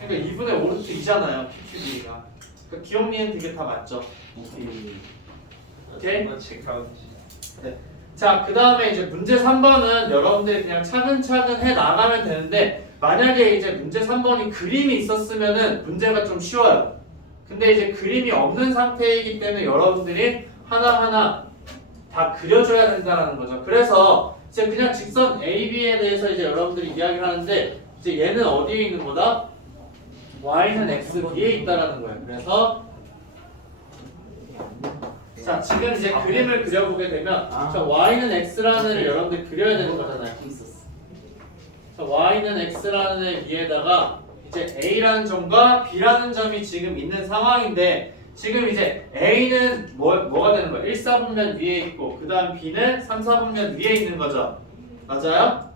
그러니까 2분의 5 루트 2잖아요. PQD가. 그러니까 기억니은 되게 다 맞죠? 오케이? 네. 자, 그 다음에 이제 문제 3번은 여러분들이 그냥 차근차근 해 나가면 되는데, 만약에 이제 문제 3번이 그림이 있었으면은 문제가 좀 쉬워요. 근데 이제 그림이 없는 상태이기 때문에 여러분들이 하나하나 다 그려줘야 된다는 거죠. 그래서 이제 그냥 직선 AB에 대해서 이제 여러분들이 이야기를 하는데, 이제 얘는 어디에 있는 거다? Y는 X 뒤에 있다라는 거예요. 그래서 자, 지금 이제 그림을 그려보게 되면 자, Y는 X라는 애를 여러분들이 그려야 되는 거잖아요. 자, Y는 X라는 애 위에다가 이제 A라는 점과 B라는 점이 지금 있는 상황인데, 지금 이제 A는 뭐가 되는 거야? 1, 4분면 위에 있고 그 다음 B는 3, 4분면 위에 있는 거죠. 맞아요?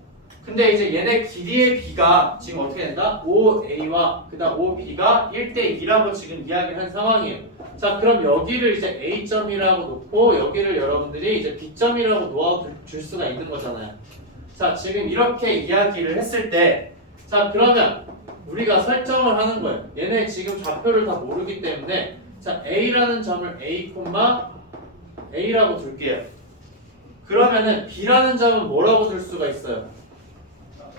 근데 이제 얘네 길이의 B가 지금 어떻게 된다? 5A와 그 다음 5B가 1대 2라고 지금 이야기를 한 상황이에요. 자, 그럼 여기를 이제 A점이라고 놓고 여기를 여러분들이 이제 B점이라고 놓아줄 수가 있는 거잖아요. 자, 지금 이렇게 이야기를 했을 때, 자, 그러면 우리가 설정을 하는 거예요. 얘네 지금 좌표를 다 모르기 때문에 자, A라는 점을 A, A라고 둘게요. 그러면은 B라는 점은 뭐라고 둘 수가 있어요?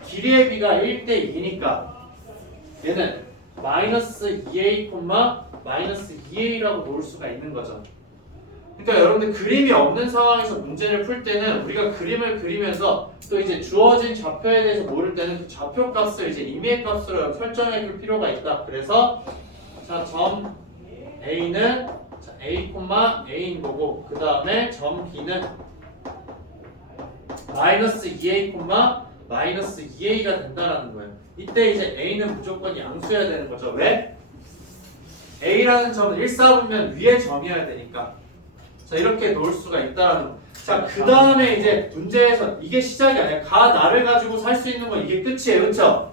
길이의 B가 1대 2니까 얘는 마이너스 2A, 마이너스 2A라고 놓을 수가 있는 거죠. 그러니까 여러분들 그림이 없는 상황에서 문제를 풀 때는 우리가 그림을 그리면서 또 이제 주어진 좌표에 대해서 모를 때는 그 좌표 값을 이제 임의의 값으로 설정해 줄 필요가 있다. 그래서 자, 점 A는 자, A, A인 거고 그 다음에 점 B는 마이너스 2A, 마이너스 2A가 된다라는 거예요. 이때 이제 A는 무조건 양수여야 되는 거죠. 왜? A라는 점은 1, 4분면 위에 점이어야 되니까. 자, 이렇게 놓을 수가 있다라는 거. 자, 그 다음에 이제 문제에서 이게 시작이 아니야. 가, 나를 가지고 살 수 있는 건 이게 끝이에요. 그쵸?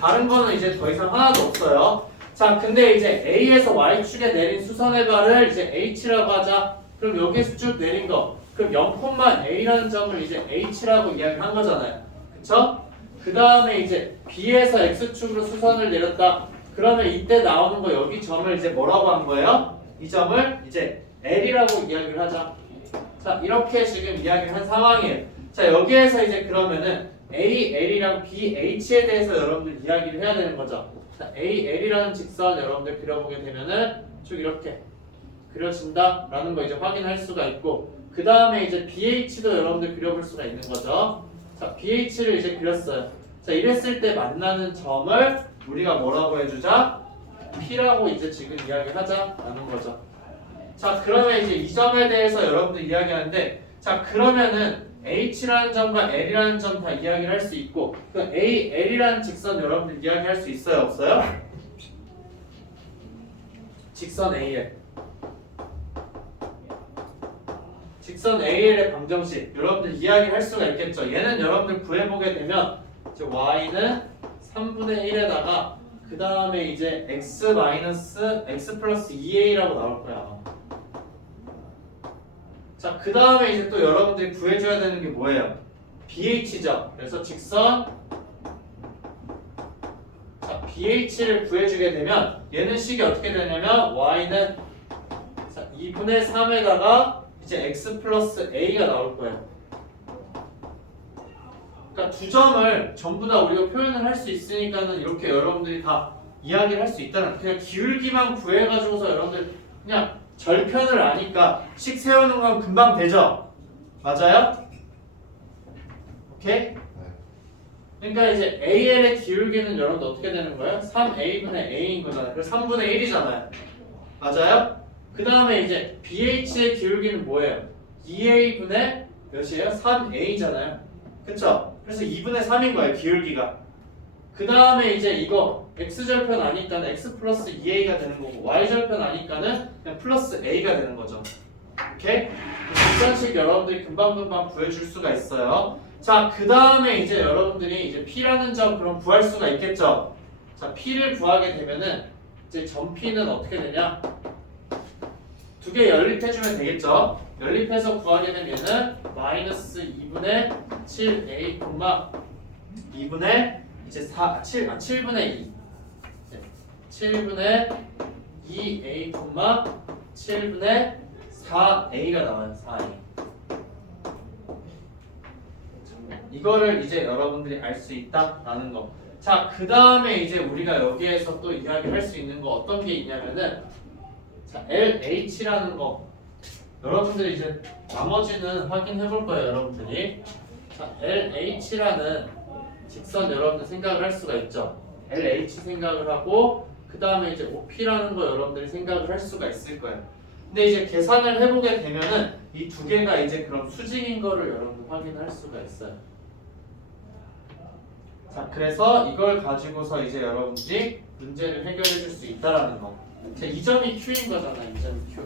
다른 거는 이제 더 이상 하나도 없어요. 자, 근데 이제 A에서 Y축에 내린 수선의 발을 이제 H라고 하자. 그럼 여기에서 쭉 내린 거. 그럼 0,A라는 점을 이제 H라고 이야기한 거잖아요. 그쵸? 그 다음에 이제 B에서 X축으로 수선을 내렸다. 그러면 이때 나오는 거 여기 점을 이제 뭐라고 한 거예요? 이 점을 이제 L이라고 이야기를 하자. 자, 이렇게 지금 이야기를 한 상황이에요. 자, 여기에서 이제 그러면은 A, L이랑 B, H에 대해서 여러분들 이야기를 해야 되는 거죠. 자, A, L이라는 직선 여러분들 그려보게 되면은 쭉 이렇게 그려진다라는 거 이제 확인할 수가 있고, 그 다음에 이제 BH도 여러분들 그려볼 수가 있는 거죠. 자, BH를 이제 그렸어요. 자, 이랬을 때 만나는 점을 우리가 뭐라고 해주자? P라고 이제 지금 이야기하자라는 거죠. 자, 그러면 이제 이 점에 대해서 여러분들 이야기하는데, 자, 그러면은 H라는 점과 L이라는 점 다 이야기를 할 수 있고, 그 A, L이라는 직선 여러분들 이야기할 수 있어요, 없어요? 직선 AL. 직선 AL의 방정식 여러분들 이야기할 수가 있겠죠. 얘는 여러분들 구해보게 되면 이제 Y는 3분의 1에다가 그 다음에 이제 x 마이너스 x 플러스 2a라고 나올 거야. 자, 그 다음에 이제 또 여러분들이 구해줘야 되는 게 뭐예요? BH죠. 그래서 직선 자, BH를 구해주게 되면 얘는 식이 어떻게 되냐면 y는 2분의 3에다가 이제 x 플러스 a가 나올 거예요. 그러니까 두 점을 전부 다 우리가 표현을 할 수 있으니까는 이렇게 여러분들이 다 이야기를 할 수 있다는 그냥 기울기만 구해가지고서 여러분들 그냥 절편을 아니까 식 세우는 건 금방 되죠? 맞아요? 오케이? 그러니까 이제 AL의 기울기는 여러분들 어떻게 되는 거예요? 3A분의 A인 거잖아요. 그래서 3분의 1이잖아요. 맞아요? 그 다음에 이제 BH의 기울기는 뭐예요? 2A분의 몇이에요? 3A잖아요. 그쵸? 그래서 2분의 3인 거예요. 기울기가. 그 다음에 이제 이거 X절편 아니까는 X 플러스 2A가 되는 거고 Y절편 아니까는 그냥 플러스 A가 되는 거죠. 오케이? 직선식 여러분들이 금방금방 구해줄 수가 있어요. 자, 그 다음에 이제 여러분들이 이제 P라는 점 그럼 구할 수가 있겠죠? 자, P를 구하게 되면은 이제 점 P는 어떻게 되냐? 두 개 연립해주면 되겠죠? 연립해서 구하게 되면은 마이너스 2분의 7A, 2분의 이제 7분의 2. 7분의 2A, 7분의 4A가 나와요. 4A. 이거를 이제 여러분들이 알 수 있다라는 거. 자, 그 다음에 이제 우리가 여기에서 또 이야기할 수 있는 거 어떤 게 있냐면은 자, LH라는 거. 여러분들이 이제 나머지는 확인해 볼 거예요, 여러분들이. 자, LH라는 직선 여러분들 생각을 할 수가 있죠. LH 생각을 하고 그 다음에 이제 OP라는 거 여러분들이 생각을 할 수가 있을 거예요. 근데 이제 계산을 해보게 되면은 이 두 개가 이제 그럼 수직인 거를 여러분들 확인할 수가 있어요. 자, 그래서 이걸 가지고서 이제 여러분들이 문제를 해결해 줄 수 있다라는 거. 자, 이 점이 Q인 거잖아요. 이 점이 Q.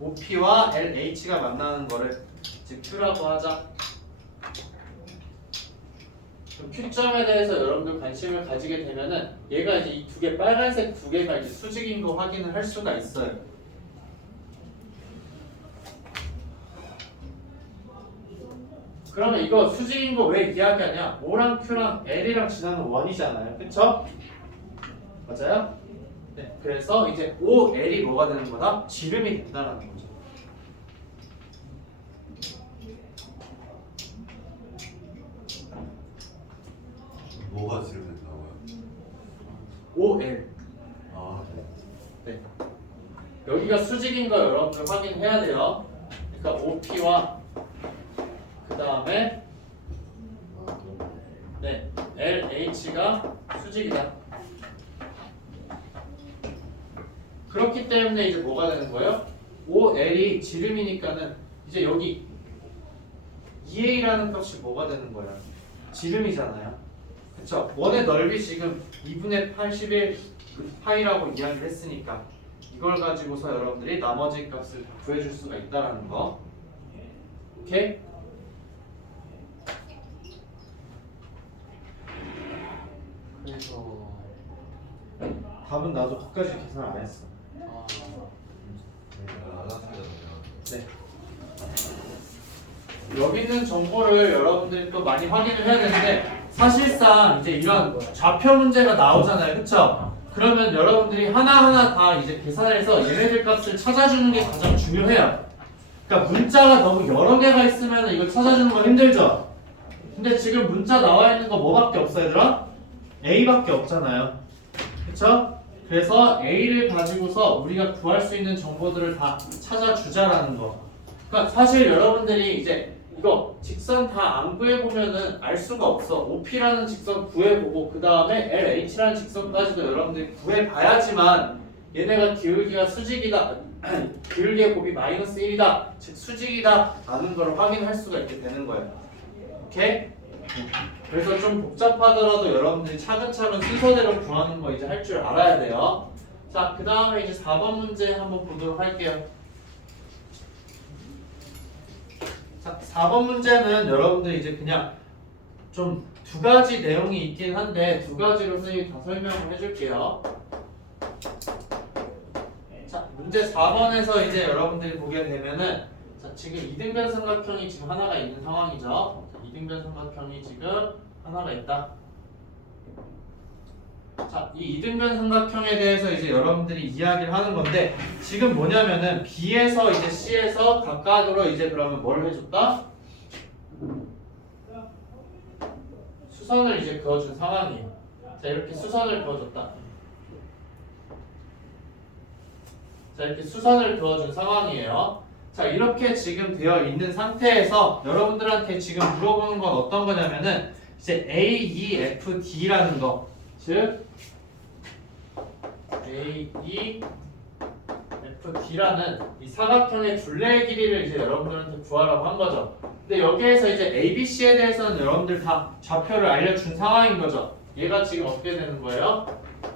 OP와 LH가 만나는 거를 즉 Q라고 하자. Q점에 대해서 여러분들 관심을 가지게 되면은 얘가 이제 이 두 개 빨간색 두 개가 이제 수직인 거 확인을 할 수가 있어요. 그러면 이거 수직인 거 왜 이야기하냐? O랑 Q랑 L이랑 지나는 원이잖아요. 그쵸? 맞아요? 네. 그래서 이제 O, L이 뭐가 되는 거다? 지름이 된다는 거죠. 뭐가 지름된다고요? O, L. 아, 네. 네. 여기가 수직인 거 여러분들 확인해야 돼요. 그러니까 OP와 그 다음에 네, LH가 수직이다. 그렇기 때문에 이제 뭐가 되는 거예요? OL이 지름이니까는 이제 여기 2A라는 값이 뭐가 되는 거예요? 지름이잖아요. 그쵸? 원의 넓이 지금 2분의 81 파이라고 이야기를 했으니까 이걸 가지고서 여러분들이 나머지 값을 구해줄 수가 있다는 거. 오케이? 그래서 답은 나도 끝까지 계산 안 했어. 네. 여기 있는 정보를 여러분들이 또 많이 확인을 해야 되는데 사실상 이제 이런 좌표 문제가 나오잖아요. 그쵸? 그러면 여러분들이 하나하나 다 이제 계산해서 얘네들 값을 찾아주는 게 가장 중요해요. 그러니까 문자가 너무 여러 개가 있으면 이거 찾아주는 거 힘들죠? 근데 지금 문자 나와 있는 거 뭐밖에 없어 얘들아? A밖에 없잖아요. 그쵸? 그래서 A를 가지고서 우리가 구할 수 있는 정보들을 다 찾아주자라는 거. 그러니까 사실 여러분들이 이제 이거 직선 다 안 구해보면은 알 수가 없어. OP라는 직선 구해보고 그 다음에 LH라는 직선까지도 여러분들이 구해봐야지만 얘네가 기울기가 수직이다, 기울기의 곱이 마이너스 1이다, 즉 수직이다 라는 걸 확인할 수가 있게 되는 거예요. 오케이? 그래서 좀 복잡하더라도 여러분들이 차근차근 순서대로 구하는 거 이제 할 줄 알아야 돼요. 자, 그 다음에 이제 4번 문제 한번 보도록 할게요. 자, 4번 문제는 여러분들이 이제 그냥 좀 두 가지 내용이 있긴 한데 두 가지로 선생님이 다 설명을 해줄게요. 자, 문제 4번에서 이제 여러분들이 보게 되면은 자, 지금 이등변 삼각형이 지금 하나가 있는 상황이죠. 자, 이등변 삼각형이 지금 하나가 있다. 자, 이 이등변 삼각형에 대해서 이제 여러분들이 이야기를 하는 건데 지금 뭐냐면은 B에서 이제 C에서 각각으로 이제 그러면 뭘 해줬다? 수선을 이제 그어준 상황이에요. 자, 이렇게 수선을 그어줬다. 자, 이렇게 수선을 그어준 상황이에요. 자, 이렇게 지금 되어 있는 상태에서 여러분들한테 지금 물어보는 건 어떤 거냐면은 이제 A, E, F, D라는 거, 즉 A, E, F, D라는 이 사각형의 둘레의 길이를 이제 여러분들한테 구하라고 한 거죠. 근데 여기에서 이제 A, B, C에 대해서는 여러분들 다 좌표를 알려준 상황인 거죠. 얘가 지금 어떻게 되는 거예요?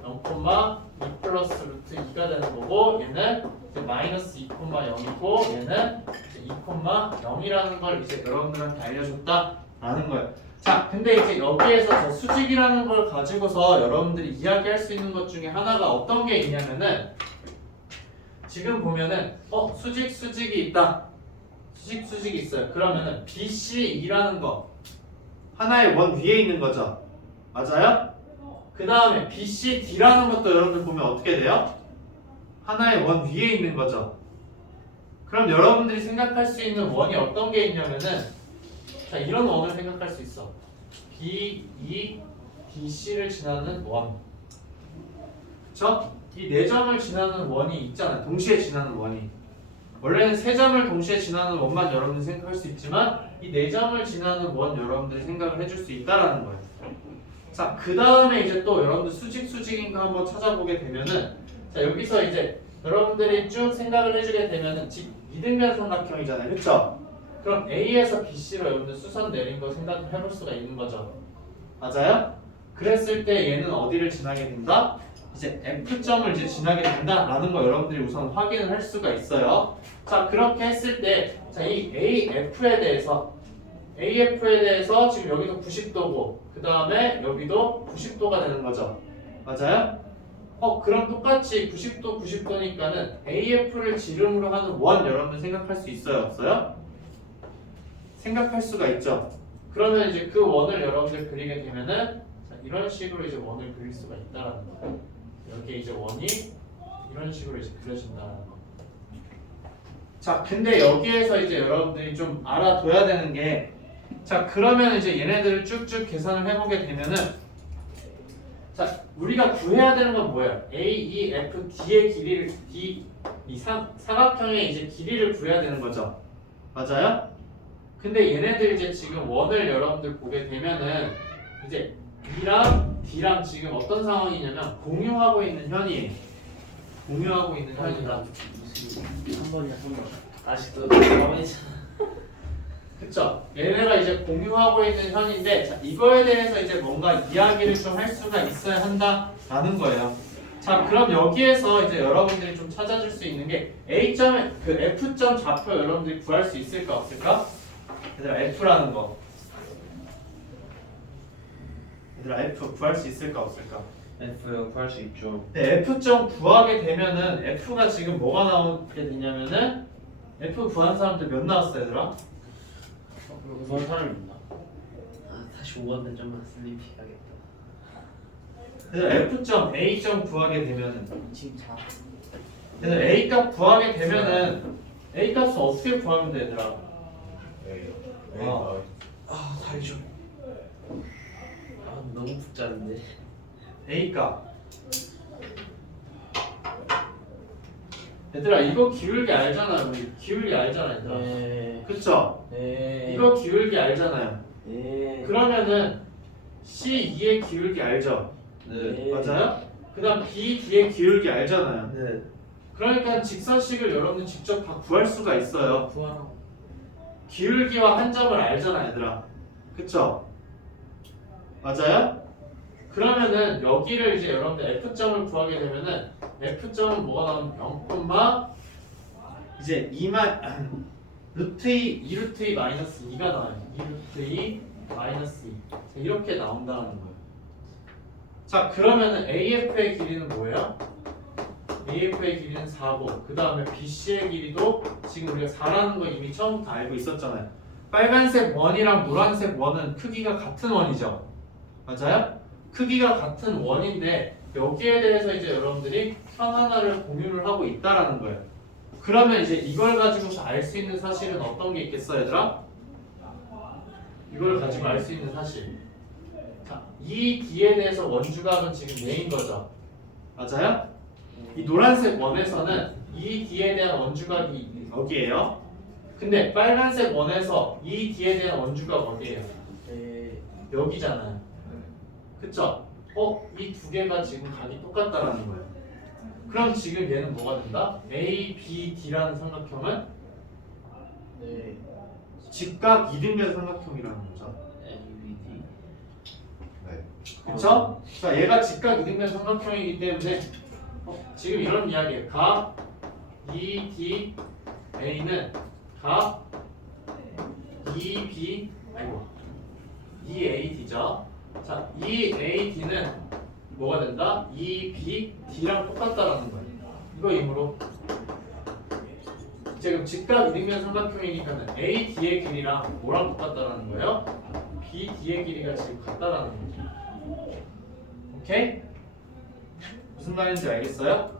0,2 플러스 루트 2가 되는 거고 얘는 이제 마이너스 2,0이고 얘는 이제 2,0이라는 걸 이제 여러분들한테 알려줬다라는 거예요. 자, 근데 이제 여기에서 저 수직이라는 걸 가지고서 여러분들이 이야기할 수 있는 것 중에 하나가 어떤 게 있냐면은 지금 보면은 수직이 있다. 수직이 있어요. 그러면은 BCE라는 거 하나의 원 위에 있는 거죠. 맞아요? 그 다음에 BCD라는 것도 여러분들 보면 어떻게 돼요? 하나의 원 위에 있는 거죠. 그럼 여러분들이 생각할 수 있는 원이 어떤 게 있냐면은 자, 이런 원을 생각할 수 있어. BE, BC를 지나는 원. 그쵸? 이 네 점을 지나는 원이 있잖아요. 동시에 지나는 원이. 원래는 세 점을 동시에 지나는 원만 여러분들이 생각할 수 있지만 이 네 점을 지나는 원 여러분들이 생각을 해줄 수 있다라는 거예요. 자, 그 다음에 이제 또 여러분들 수직인가 한번 찾아보게 되면은 자, 여기서 이제 여러분들이 쭉 생각을 해주게 되면은 이등변 삼각형이잖아요. 그쵸? 그럼 A에서 BC로 여러분들 수선 내린 거 생각을 해볼 수가 있는 거죠. 맞아요? 그랬을 때 얘는 어디를 지나게 된다? 이제 F점을 이제 지나게 된다라는 거 여러분들이 우선 확인을 할 수가 있어요. 자, 그렇게 했을 때 자, 이 AF에 대해서 지금 여기도 90도고 그 다음에 여기도 90도가 되는 거죠. 맞아요? 그럼 똑같이 90도니까는 AF를 지름으로 하는 원 여러분들 생각할 수 있어요? 없어요? 생각할 수가 있죠. 그러면 이제 그 원을 여러분들 그리게 되면은 자, 이런 식으로 이제 원을 그릴 수가 있다라는 거예요. 여기에 이제 원이 이런 식으로 이제 그려진다는 거. 자, 근데 여기에서 이제 여러분들이 좀 알아둬야 되는 게 자, 그러면 이제 얘네들을 쭉쭉 계산을 해보게 되면은 자, 우리가 구해야 되는 건 뭐예요? A, E, F, D의 길이를 이 사각형의 이제 길이를 구해야 되는 거죠. 맞아요? 근데 얘네들 이제 지금 원을 여러분들 보게 되면은 이제 B랑 D랑 지금 어떤 상황이냐면 공유하고 있는 현이에요. 공유하고 있는 현이다. 한 번이야, 한 번. 아직도 가만히잖아. 그쵸? 얘네가 이제 공유하고 있는 현인데 자, 이거에 대해서 이제 뭔가 이야기를 좀 할 수가 있어야 한다라는 거예요. 자, 그럼 여기에서 이제 여러분들이 좀 찾아줄 수 있는 게 A점, 그 F점 좌표 여러분들이 구할 수 있을까 없을까? 얘들아 F라는 거 얘들아 F 구할 수 있을까 없을까? F 구할 수 있죠. 네, F점 구하게 되면은 F가 지금 뭐가 나오게 되냐면은 F 구한 사람들 몇 나왔어 얘들아? 그런 사람이 있나? 다시 5번 점만 슬리피 가겠다. 얘들아 F점 A점 구하게 되면은 지금 자. 얘들아 A 값 구하게 되면은 A 값은 어떻게 구하면 돼 얘들아? 다리 좀. 너무 복잡한데. A 값 얘들아 이거 기울기 알잖아. 우리 기울기 알잖아 얘들아. 네. 그쵸? 네. 이거 기울기 알잖아요. 네. 그러면은 C2의 기울기 알죠? 네. 맞아요? 그 다음 BD의 기울기 알잖아요. 네. 그러니까 직선식을 여러분들 직접 다 구할 수가 있어요. 구하라. 기울기와 한 점을 알잖아 얘들아. 그쵸? 맞아요? 그러면은 여기를 이제 여러분들 F점을 구하게 되면은 F점은 뭐가 나오면 0, 이제 2루트 2 마이너스 2가 나와요. 2루트 2 마이너스 2. 이렇게 나온다는 거예요. 자, 그러면은 AF의 길이는 뭐예요? AF의 길이는 4고 그 다음에 BC의 길이도 지금 우리가 4라는 거 이미 처음부터 알고 있었잖아요. 빨간색 원이랑 노란색 원은 크기가 같은 원이죠. 맞아요? 크기가 같은 원인데 여기에 대해서 이제 여러분들이 편 하나를 공유를 하고 있다라는 거예요. 그러면 이제 이걸 가지고서 알 수 있는 사실은 어떤 게 있겠어, 얘들아? 이걸 가지고 알 수 있는 사실. 자, 이 D에 대해서 원주각은 지금 얘인 거죠. 맞아요? 이 노란색 원에서는 이 D에 대한 원주각이 여기에요. 근데 빨간색 원에서 이 D에 대한 원주각 어디예요? 네. 여기잖아요. 그쵸? 이 두 개가 지금 각이 똑같다라는 거예요. 그럼 지금 얘는 뭐가 된다? A, B, D라는 삼각형은 네. 직각 이등변 삼각형이라는 거죠. ABD. 네. 그쵸? 자, 얘가 직각 이등변 삼각형이기 때문에 지금 이런 이야기예요. 각 ED A는 각 EB EAD죠. 자, EAD는 뭐가 된다? EBD랑 똑같다라는 거예요. 이거 임으로 지금 직각 이등변 삼각형이니까는 AD의 길이랑 뭐랑 똑같다라는 거예요? BD의 길이가 지금 같다라는 거죠. 오케이? 무슨 말인지 알겠어요?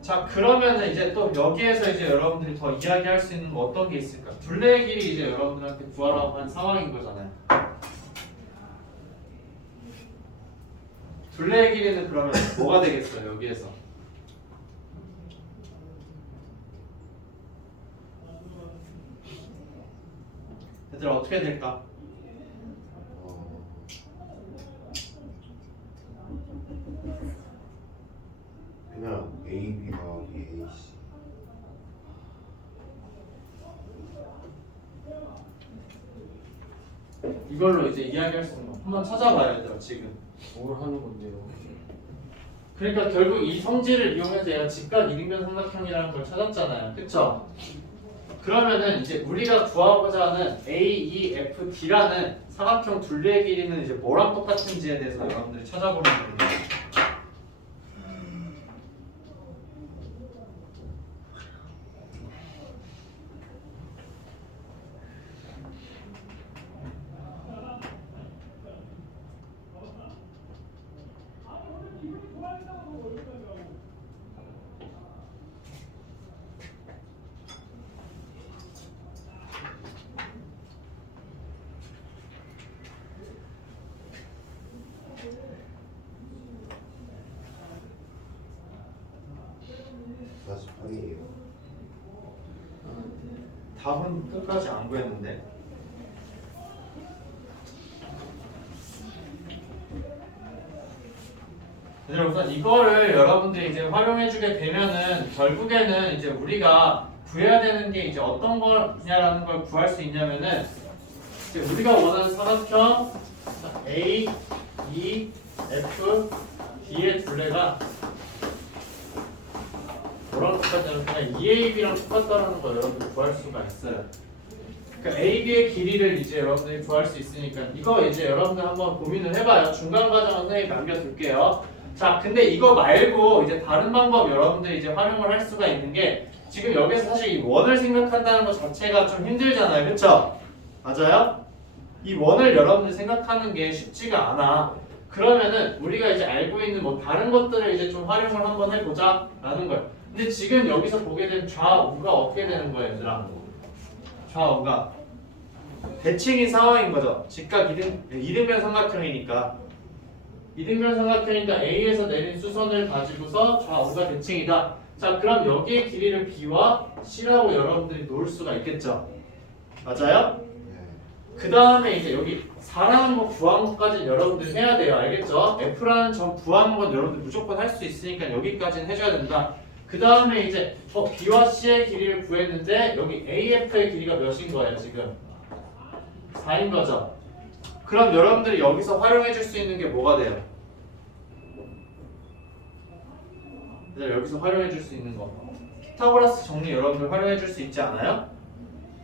자, 그러면은 이제 또 여기에서 이제 여러분들이 더 이야기할 수 있는 거 어떤 게 있을까? 둘레의 길이 이제 여러분들한테 구하라고 한 상황인 거잖아요. 둘레의 길이는 그러면 뭐가 되겠어요? 여기에서 얘들아 어떻게 될까? 그냥 A, B 더하기 A, C. 이걸로 이제 이야기할 수 있는 거 한번 찾아봐요, 얘들아 지금. 뭘 하는 건데요? 그러니까 결국 이 성질을 이용해서 얘가 직각 이등변 삼각형이라는 걸 찾았잖아요. 그쵸? 그러면은 이제 우리가 구하고자 하는 AEFD라는 사각형 둘레의 길이는 이제 뭐랑 똑같은지에 대해서 여러분들이 찾아보면 됩니다. 다시 방이에요. 답은 끝까지 안 구했는데. 얘들아 우선 이거를 여러분들이 이제 활용해주게 되면은 결국에는 이제 우리가 구해야 되는 게 이제 어떤 거냐라는 걸 구할 수 있냐면은 이제 우리가 원하는 사각형 A, E, F, D의 둘레가 뭐랑 똑같냐면 그냥 EAB랑 똑같다는 거 여러분들 구할 수가 있어요. 그러니까 AB의 길이를 이제 여러분들이 구할 수 있으니까 이거 이제 여러분들 한번 고민을 해봐요. 중간 과정은 선생님이 남겨둘게요. 자, 근데 이거 말고 이제 다른 방법 여러분들이 이제 활용을 할 수가 있는 게 지금 여기서 사실 이 원을 생각한다는 것 자체가 좀 힘들잖아요. 그쵸? 맞아요? 이 원을 여러분들 생각하는 게 쉽지가 않아. 그러면은 우리가 이제 알고 있는 뭐 다른 것들을 이제 좀 활용을 한번 해보자 라는 거예요. 근데 지금 여기서 보게 된 좌우가 어떻게 되는 거예요, 얘들아? 좌우가 대칭인 상황인 거죠. 직각 이등변 삼각형이니까 이등변 삼각형이니까 A에서 내린 수선을 가지고서 좌우가 대칭이다. 자, 그럼 여기의 길이를 B와 C라고 여러분들이 놓을 수가 있겠죠. 맞아요? 네. 그 다음에 이제 여기 4라는 거 구하는 것까지 여러분들이 해야 돼요. 알겠죠? F라는 점 구하는 건 여러분들 무조건 할 수 있으니까 여기까지는 해줘야 된다. 그 다음에 이제 B와 C의 길이를 구했는데 여기 AF의 길이가 몇인 거예요 지금? 4인 거죠? 그럼 여러분들이 여기서 활용해 줄 수 있는 게 뭐가 돼요? 여기서 활용해 줄 수 있는 거 피타고라스 정리 여러분들 활용해 줄 수 있지 않아요?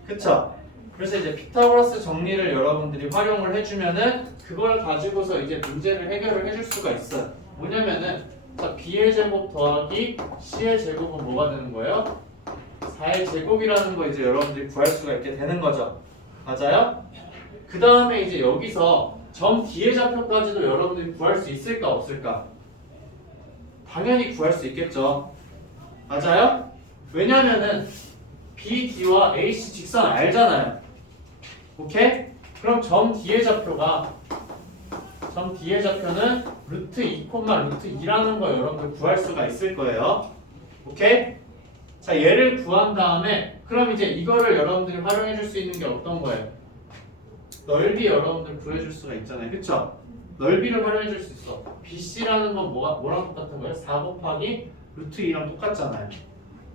그쵸? 그래서 이제 피타고라스 정리를 여러분들이 활용을 해주면은 그걸 가지고서 이제 문제를 해결을 해줄 수가 있어요. 뭐냐면은 자 b의 제곱 더하기 c의 제곱은 뭐가 되는 거예요? 4의 제곱이라는 거 이제 여러분들이 구할 수가 있게 되는 거죠. 맞아요? 그 다음에 이제 여기서 점 D의 좌표까지도 여러분들이 구할 수 있을까 없을까? 당연히 구할 수 있겠죠. 맞아요? 왜냐면은 BD와 AC 직선 알잖아요. 오케이? 그럼 점 D의 좌표는 루트 2, 루트 2라는 거 여러분들 구할 수가 있을 거예요. 오케이? 자 얘를 구한 다음에 그럼 이제 이거를 여러분들이 활용해 줄 수 있는 게 어떤 거예요? 넓이 여러분들 구해줄 수가 있잖아요. 그쵸? 넓이를 활용해 줄 수 있어. BC라는 건 뭐랑 똑같은 거예요? 4 곱하기 루트 2랑 똑같잖아요.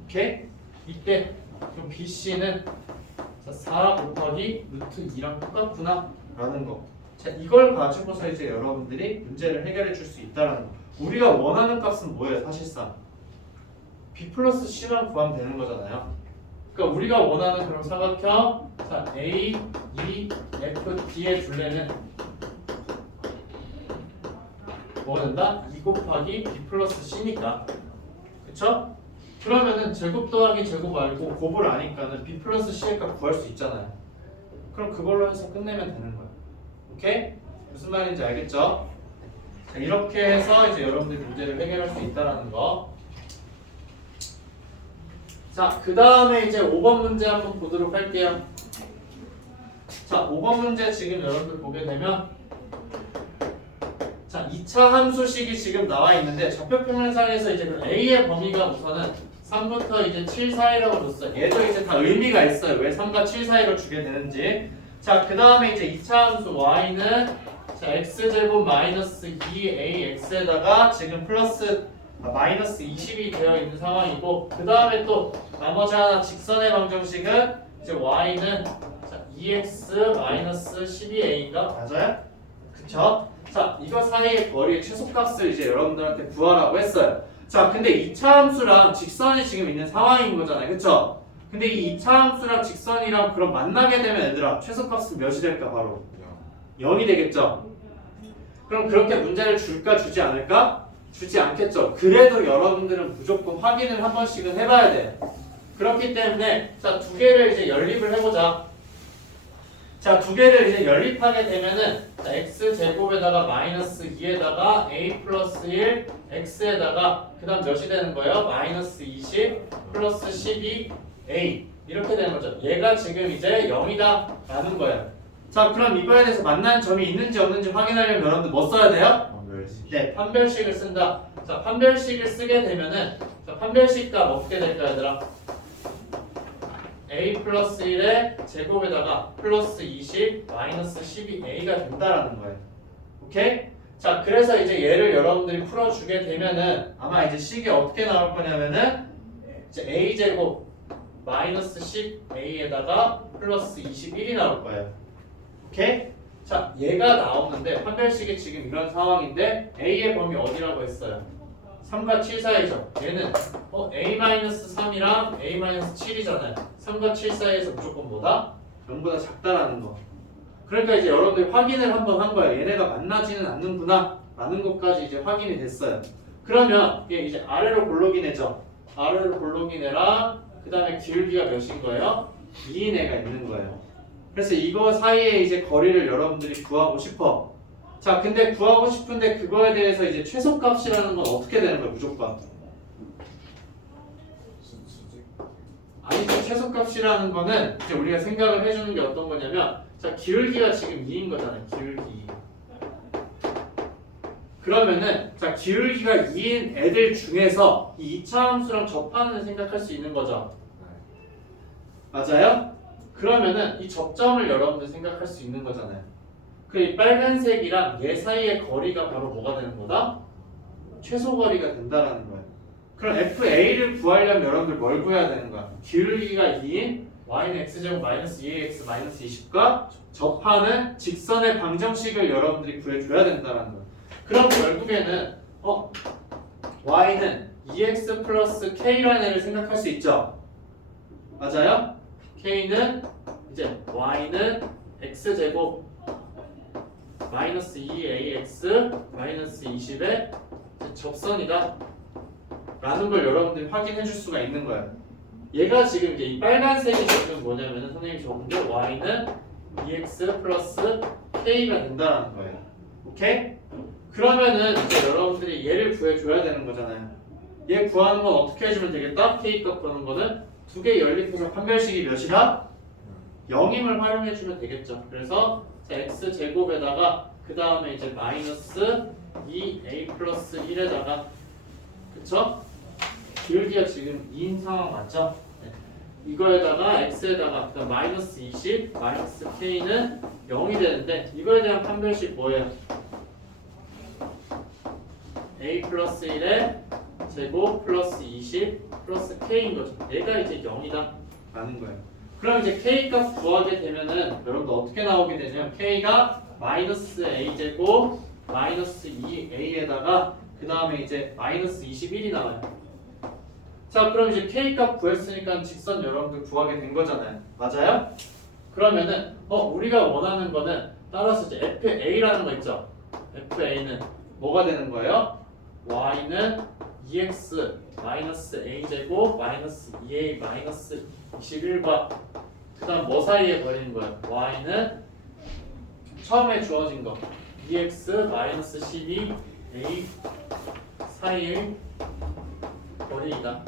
오케이? 이때 그럼 BC는 4 곱하기 루트 2랑 똑같구나 라는 거. 자 이걸 가지고서 이제 여러분들이 문제를 해결해 줄 수 있다는 거. 우리가 원하는 값은 뭐예요? 사실상 B 플러스 C만 구하면 되는 거잖아요. 그러니까 우리가 원하는 그런 사각형 자 A, E, F, D의 둘레는 뭐가 된다? 2 곱하기 B 플러스 C니까 그쵸? 그러면은 제곱 더하기 제곱 알고 곱을 아니까는 B 플러스 C의 값 구할 수 있잖아요. 그럼 그걸로 해서 끝내면 되는 거야. 오케이? 무슨 말인지 알겠죠? 자, 이렇게 해서 이제 여러분들이 문제를 해결할 수 있다는 거. 자, 그 다음에 이제 5번 문제 한번 보도록 할게요. 자, 5번 문제 지금 여러분들 보게 되면 자, 2차 함수식이 지금 나와 있는데 좌표평면상에서 이제 그 A의 범위가 우선은 3부터 이제 7 사이라고 줬어요. 얘도 이제 다 의미가 있어요. 왜 3과 7 사이로 주게 되는지. 자, 그 다음에 이제 2차 함수 Y는 자, X제곱 마이너스 2AX에다가 지금 플러스 마이너스 20이 되어 있는 상황이고 그 다음에 또 나머지 하나 직선의 방정식은 이제 Y는 자, 2X 마이너스 12A인가? 맞아요? 그쵸? 자, 이거 사이의 거리의 최소값을 이제 여러분들한테 구하라고 했어요. 자, 근데 2차 함수랑 직선이 지금 있는 상황인 거잖아요. 그쵸? 근데 이 2차 함수랑 직선이랑 그럼 만나게 되면 얘들아 최소값은 몇이 될까 바로? 0이 되겠죠? 그럼 그렇게 문제를 줄까 주지 않을까? 주지 않겠죠. 그래도 여러분들은 무조건 확인을 한 번씩은 해봐야 돼요. 그렇기 때문에 자, 두 개를 이제 연립을 해보자. 자, 두 개를 이제 연립하게 되면은 자, x제곱에다가 마이너스 2에다가 a 플러스 1 x에다가 그 다음 몇이 되는 거예요? 마이너스 20 플러스 12 a 이렇게 되는 거죠. 얘가 지금 이제 0이다 라는 거예요. 자, 그럼 이거에 대해서 만나는 점이 있는지 없는지 확인하려면 여러분들 뭐 써야 돼요? 네, 판별식을 쓴다. 자, 판별식을 쓰게 되면은 자, 판별식 값 어떻게 될까 얘들아? a 플러스 1의 제곱에다가 플러스 20 마이너스 12a가 된다라는 거예요. 오케이? 자, 그래서 이제 얘를 여러분들이 풀어주게 되면은 아마 이제 식이 어떻게 나올 거냐면은 이제 a 제곱 마이너스 10a에다가 플러스 21이 나올 거예요. 오케이? 자, 얘가 나오는데 판별식이 지금 이런 상황인데 a의 범위 어디라고 했어요? 3과 7 사이죠. 얘는 a-3이랑 a-7이잖아요. 3과 7 사이에서 무조건 뭐다? 0보다 작다라는 거. 그러니까 이제 여러분들이 확인을 한번 한 거예요. 얘네가 만나지는 않는구나 라는 것까지 이제 확인이 됐어요. 그러면 얘 이제 아래로 볼록이네죠. 아래로 볼록이네랑 그 다음에 기울기가 몇인 거예요? 2인 애가 있는 거예요. 그래서 이거 사이에 이제 거리를 여러분들이 구하고 싶어. 자, 근데 구하고 싶은데 그거에 대해서 이제 최소값이라는 건 어떻게 되는 거야, 무조건? 아니죠. 최소값이라는 거는 이제 우리가 생각을 해주는 게 어떤 거냐면, 자, 기울기가 지금 2인 거잖아요. 기울기. 그러면은, 자, 기울기가 2인 애들 중에서 이 2차 함수랑 접하는 생각할 수 있는 거죠. 맞아요? 그러면은 이 접점을 여러분들 생각할 수 있는 거잖아요. 그 이 빨간색이랑 얘 사이의 거리가 바로 뭐가 되는 거다? 최소 거리가 된다라는 거예요. 그럼 FA를 구하려면 여러분들 뭘 구해야 되는 거야? 기울기가 2인 y는 x제곱 마이너스 2ax 마이너스 20과 접하는 직선의 방정식을 여러분들이 구해줘야 된다라는 거예요. 그럼 결국에는 y는 2x 플러스 k라는 애를 생각할 수 있죠? 맞아요? k는 이제 y는 x제곱 마이너스 2ax 마이너스 20의 접선이다 라는 걸 여러분들이 확인해 줄 수가 있는 거예요. 얘가 지금 이제 이 빨간색이 지금 뭐냐면은 선생님이 적은 게 y는 2x 플러스 k가 된다는 거예요. 오케이? 그러면은 이제 여러분들이 얘를 구해줘야 되는 거잖아요. 얘 구하는 건 어떻게 해주면 되겠다? k 값 구하는 거는 두 개의 연립해서 판별식이 몇이다? 0임을 활용해주면 되겠죠. 그래서 자, x 제곱에다가 그 다음에 이제 마이너스 2a 플러스 1에다가 그쵸? 기울기가 지금 2인 상황 맞죠? 네. 이거에다가 x에다가 그다음 마이너스 20 마이너스 k는 0이 되는데 이거에 대한 판별식 뭐예요? a 플러스 1에 제곱 플러스 20 플러스 k인 거죠. 얘가 이제 0이다 라는 거예요. 그럼 이제 k 값 구하게 되면은 여러분들 어떻게 나오게 되냐면 k가 마이너스 a 제곱 마이너스 2a에다가 그 다음에 이제 마이너스 21이 나와요. 자, 그럼 이제 k 값 구했으니까 직선 여러분들 구하게 된 거잖아요. 맞아요? 그러면은 우리가 원하는 거는 따라서 이제 FA라는 거 있죠. FA는 뭐가 되는 거예요? y는 2x 마이너스 a 제곱 마이너스 2a 마이너스 21과 그 다음 뭐 사이에 버리는 거예요? y는 처음에 주어진 거 2x 마이너스 12 a 사이의 거리이다.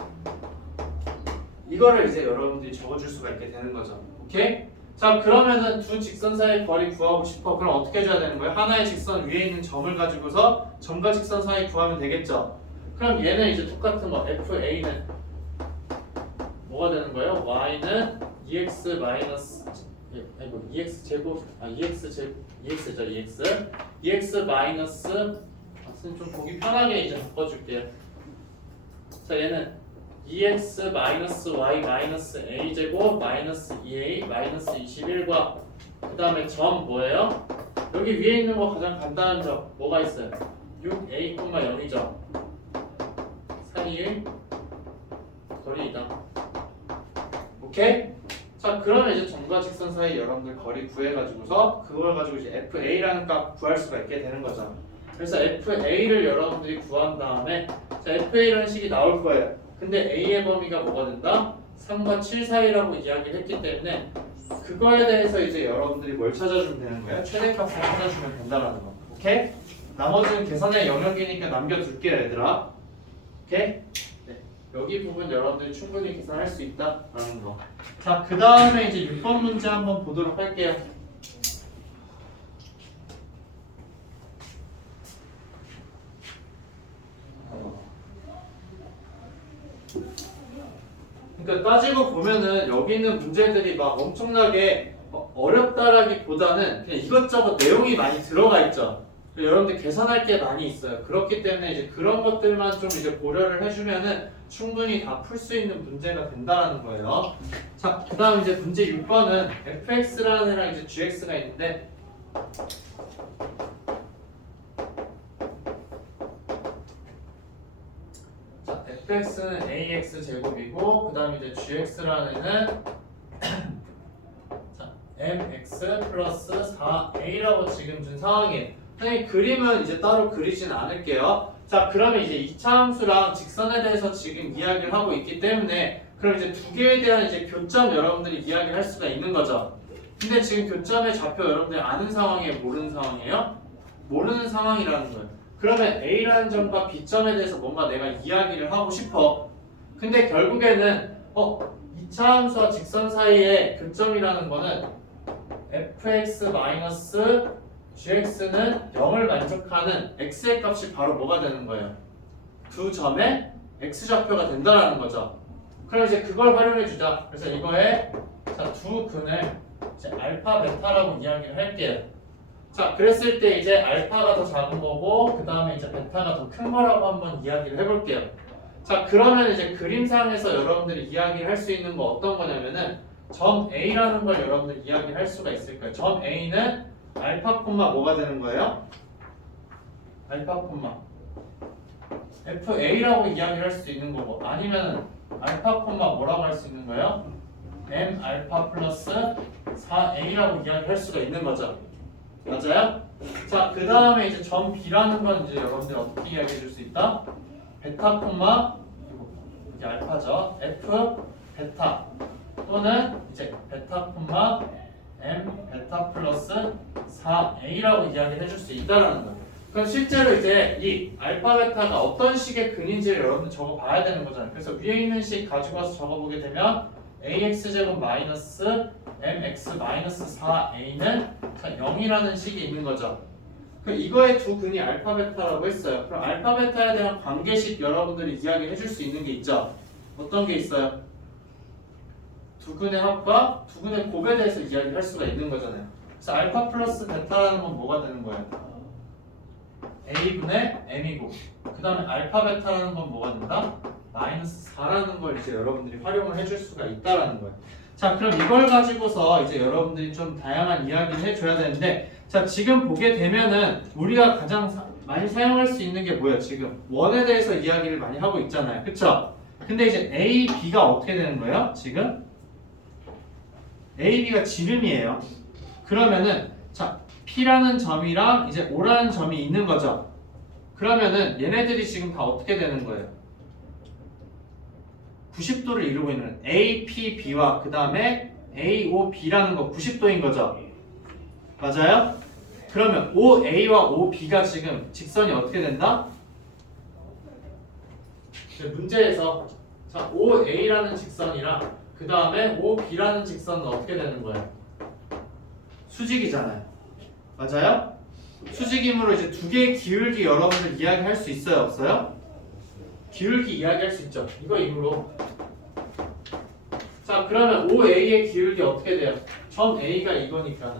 이거를 이제 여러분들이 적어줄 수가 있게 되는 거죠. 오케이? 자, 그러면은 두 직선 사이의 거리 구하고 싶어. 그럼 어떻게 해줘야 되는 거예요? 하나의 직선 위에 있는 점을 가지고서 점과 직선 사이 구하면 되겠죠. 그럼 얘는 이제 똑같은 거 FA는 뭐가 되는 거예요? Y는 2x 마이너스 아이고 2x 제곱 2x 마이너스 선생님 좀 보기 편하게 이제 바꿔줄게요. 자, 얘는 2x 마이너스 y 마이너스 a 제곱 마이너스 2a 마이너스 21과 그 다음에 점 뭐예요? 여기 위에 있는 거 가장 간단한 점 뭐가 있어요? 6a, 0이죠. 사이의 거리이다. 오케이? 자, 그러면 이제 점과 직선 사이 여러분들 거리 구해가지고서 그걸 가지고 이제 FA라는 값 구할 수가 있게 되는 거죠. 그래서 FA를 여러분들이 구한 다음에 자, FA라는 식이 나올 거예요. 근데 A의 범위가 뭐가 된다? 3과 7 사이라고 이야기를 했기 때문에 그거에 대해서 이제 여러분들이 뭘 찾아주면 되는 거예요? 최대값을 찾아주면 된다라는 거. 오케이? 나머지는 계산의 영역이니까 남겨둘게요, 얘들아. 오케이? 네. 여기 부분 여러분들이 충분히 계산할 수 있다라는 거. 자, 그 다음에 이제 6번 문제 한번 보도록 할게요. 그러니까 따지고 보면은 여기 있는 문제들이 막 엄청나게 어렵다라기보다는 그냥 이것저것 내용이 많이 들어가 있죠. 여러분들 계산할 게 많이 있어요. 그렇기 때문에 이제 그런 것들만 좀 이제 고려를 해주면은 충분히 다 풀 수 있는 문제가 된다는 거예요. 자, 그다음 이제 문제 6번은 fx라는 애랑 이제 gx가 있는데. 자, fx는 ax 제곱이고 그다음 이제 gx라는 애는 자, mx 플러스 4a라고 지금 준 상황이에요. 선생님 그림은 이제 따로 그리진 않을게요. 자, 그러면 이제 2차 함수랑 직선에 대해서 지금 이야기를 하고 있기 때문에 그럼 이제 두 개에 대한 이제 교점 여러분들이 이야기를 할 수가 있는 거죠. 근데 지금 교점의 좌표 여러분들이 아는 상황이에요? 모르는 상황이에요? 모르는 상황이라는 거예요. 그러면 A라는 점과 B점에 대해서 뭔가 내가 이야기를 하고 싶어. 근데 결국에는 2차 함수와 직선 사이의 교점이라는 거는 fx 마이너스 gx는 0을 만족하는 x의 값이 바로 뭐가 되는 거예요? 두 점의 x좌표가 된다라는 거죠. 그럼 이제 그걸 활용해 주자. 그래서 이거에 자, 두 근을 이제 알파 베타라고 이야기를 할게요. 자, 그랬을 때 이제 알파가 더 작은 거고 그 다음에 이제 베타가 더 큰 거라고 한번 이야기를 해볼게요. 자, 그러면 이제 그림상에서 여러분들이 이야기를 할 수 있는 거 어떤 거냐면은 점 A라는 걸 여러분들 이야기를 할 수가 있을 거예요. 점 A는 알파 콤마 뭐가 되는 거예요? 알파 콤마 FA라고 이야기를 할 수도 있는 거고 아니면 알파 콤마 뭐라고 할 수 있는 거예요? m 알파 플러스 4a라고 이야기할 수가 있는 거죠. 맞아요? 자, 그 다음에 이제 점 b라는 건 이제 여러분들 어떻게 이야기해 줄 수 있다? 베타 콤마 이게 알파죠. f 베타 또는 이제 베타 콤마 m 베타 플러스 4a라고 이야기를 해줄 수 있다라는 거예요. 그럼 실제로 이제 이 알파 베타가 어떤 식의 근인지를 여러분들 적어 봐야 되는 거잖아요. 그래서 위에 있는 식 가지고 와서 적어 보게 되면 ax제곱 마이너스 mx 마이너스 4a는 0이라는 식이 있는 거죠. 그럼 이거의 두 근이 알파 베타라고 했어요. 그럼 알파 베타에 대한 관계식 여러분들이 이야기를 해줄 수 있는 게 있죠. 어떤 게 있어요? 두 근의 합과 두 근의 곱에 대해서 이야기할 수가 있는 거잖아요. 그래서 알파 플러스 베타라는 건 뭐가 되는 거예요? a분의 m이고 그 다음에 알파 베타라는 건 뭐가 된다? 마이너스 4라는 걸 이제 여러분들이 활용을 해줄 수가 있다라는 거예요. 자, 그럼 이걸 가지고서 이제 여러분들이 좀 다양한 이야기를 해줘야 되는데, 자, 지금 보게 되면은 우리가 가장 많이 사용할 수 있는 게 뭐예요? 지금 원에 대해서 이야기를 많이 하고 있잖아요. 그쵸? 근데 이제 A, B가 어떻게 되는 거예요? 지금 A, B가 지름이에요. 그러면은 자, P라는 점이랑 이제 O라는 점이 있는 거죠. 그러면은 얘네들이 지금 다 어떻게 되는 거예요? 90도를 이루고 있는 APB와 그 다음에 AOB라는 거 90도인 거죠. 맞아요? 그러면 OA와 OB가 지금 직선이 어떻게 된다? 문제에서 자, OA라는 직선이랑 그 다음에 OB라는 직선은 어떻게 되는 거예요? 수직이잖아요. 맞아요? 수직이므로 이제 두 개의 기울기 여러분들 이야기할 수 있어요? 없어요? 기울기 이야기할 수 있죠. 이거 이후로. 자, 그러면 OA의 기울기 어떻게 돼요? 점 A가 이거니까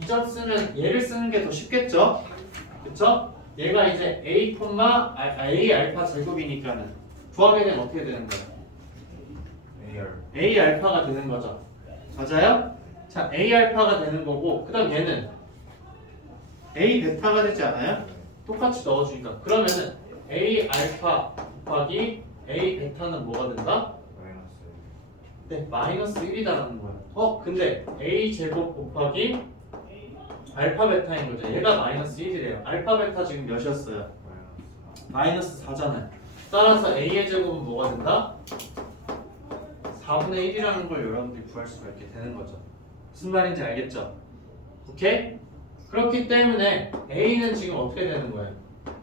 이 점 쓰면 얘를 쓰는 게 더 쉽겠죠? 그쵸? 얘가 이제 A 콤마 A 알파 제곱이니까는 구하게 되면 어떻게 되는 거예요? A 알파가 되는 거죠. 맞아요? 자, A 알파가 되는 거고 그 다음 얘는 A 베타가 되지 않아요? 똑같이 넣어주니까 그러면은 A 알파 곱하기 A 베타는 뭐가 된다? 네, 마이너스 1이다라는 거야. 근데 A 제곱 곱하기 알파 베타인 거죠. 얘가 마이너스 1이래요. 알파 베타 지금 몇이었어요? 마이너스 4잖아요. 따라서 A의 제곱은 뭐가 된다? 4분의 1이라는 걸 여러분들이 구할 수가 있게 되는 거죠. 무슨 말인지 알겠죠? 오케이? 그렇기 때문에 A는 지금 어떻게 되는 거예요?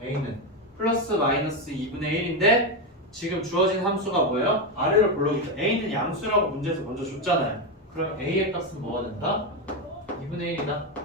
A는 플러스 마이너스 2분의 1인데 지금 주어진 함수가 뭐예요? 아래로 볼록이죠. A는 양수라고 문제에서 먼저 줬잖아요. 그럼 A의 값은 뭐가 된다? 2분의 1이다.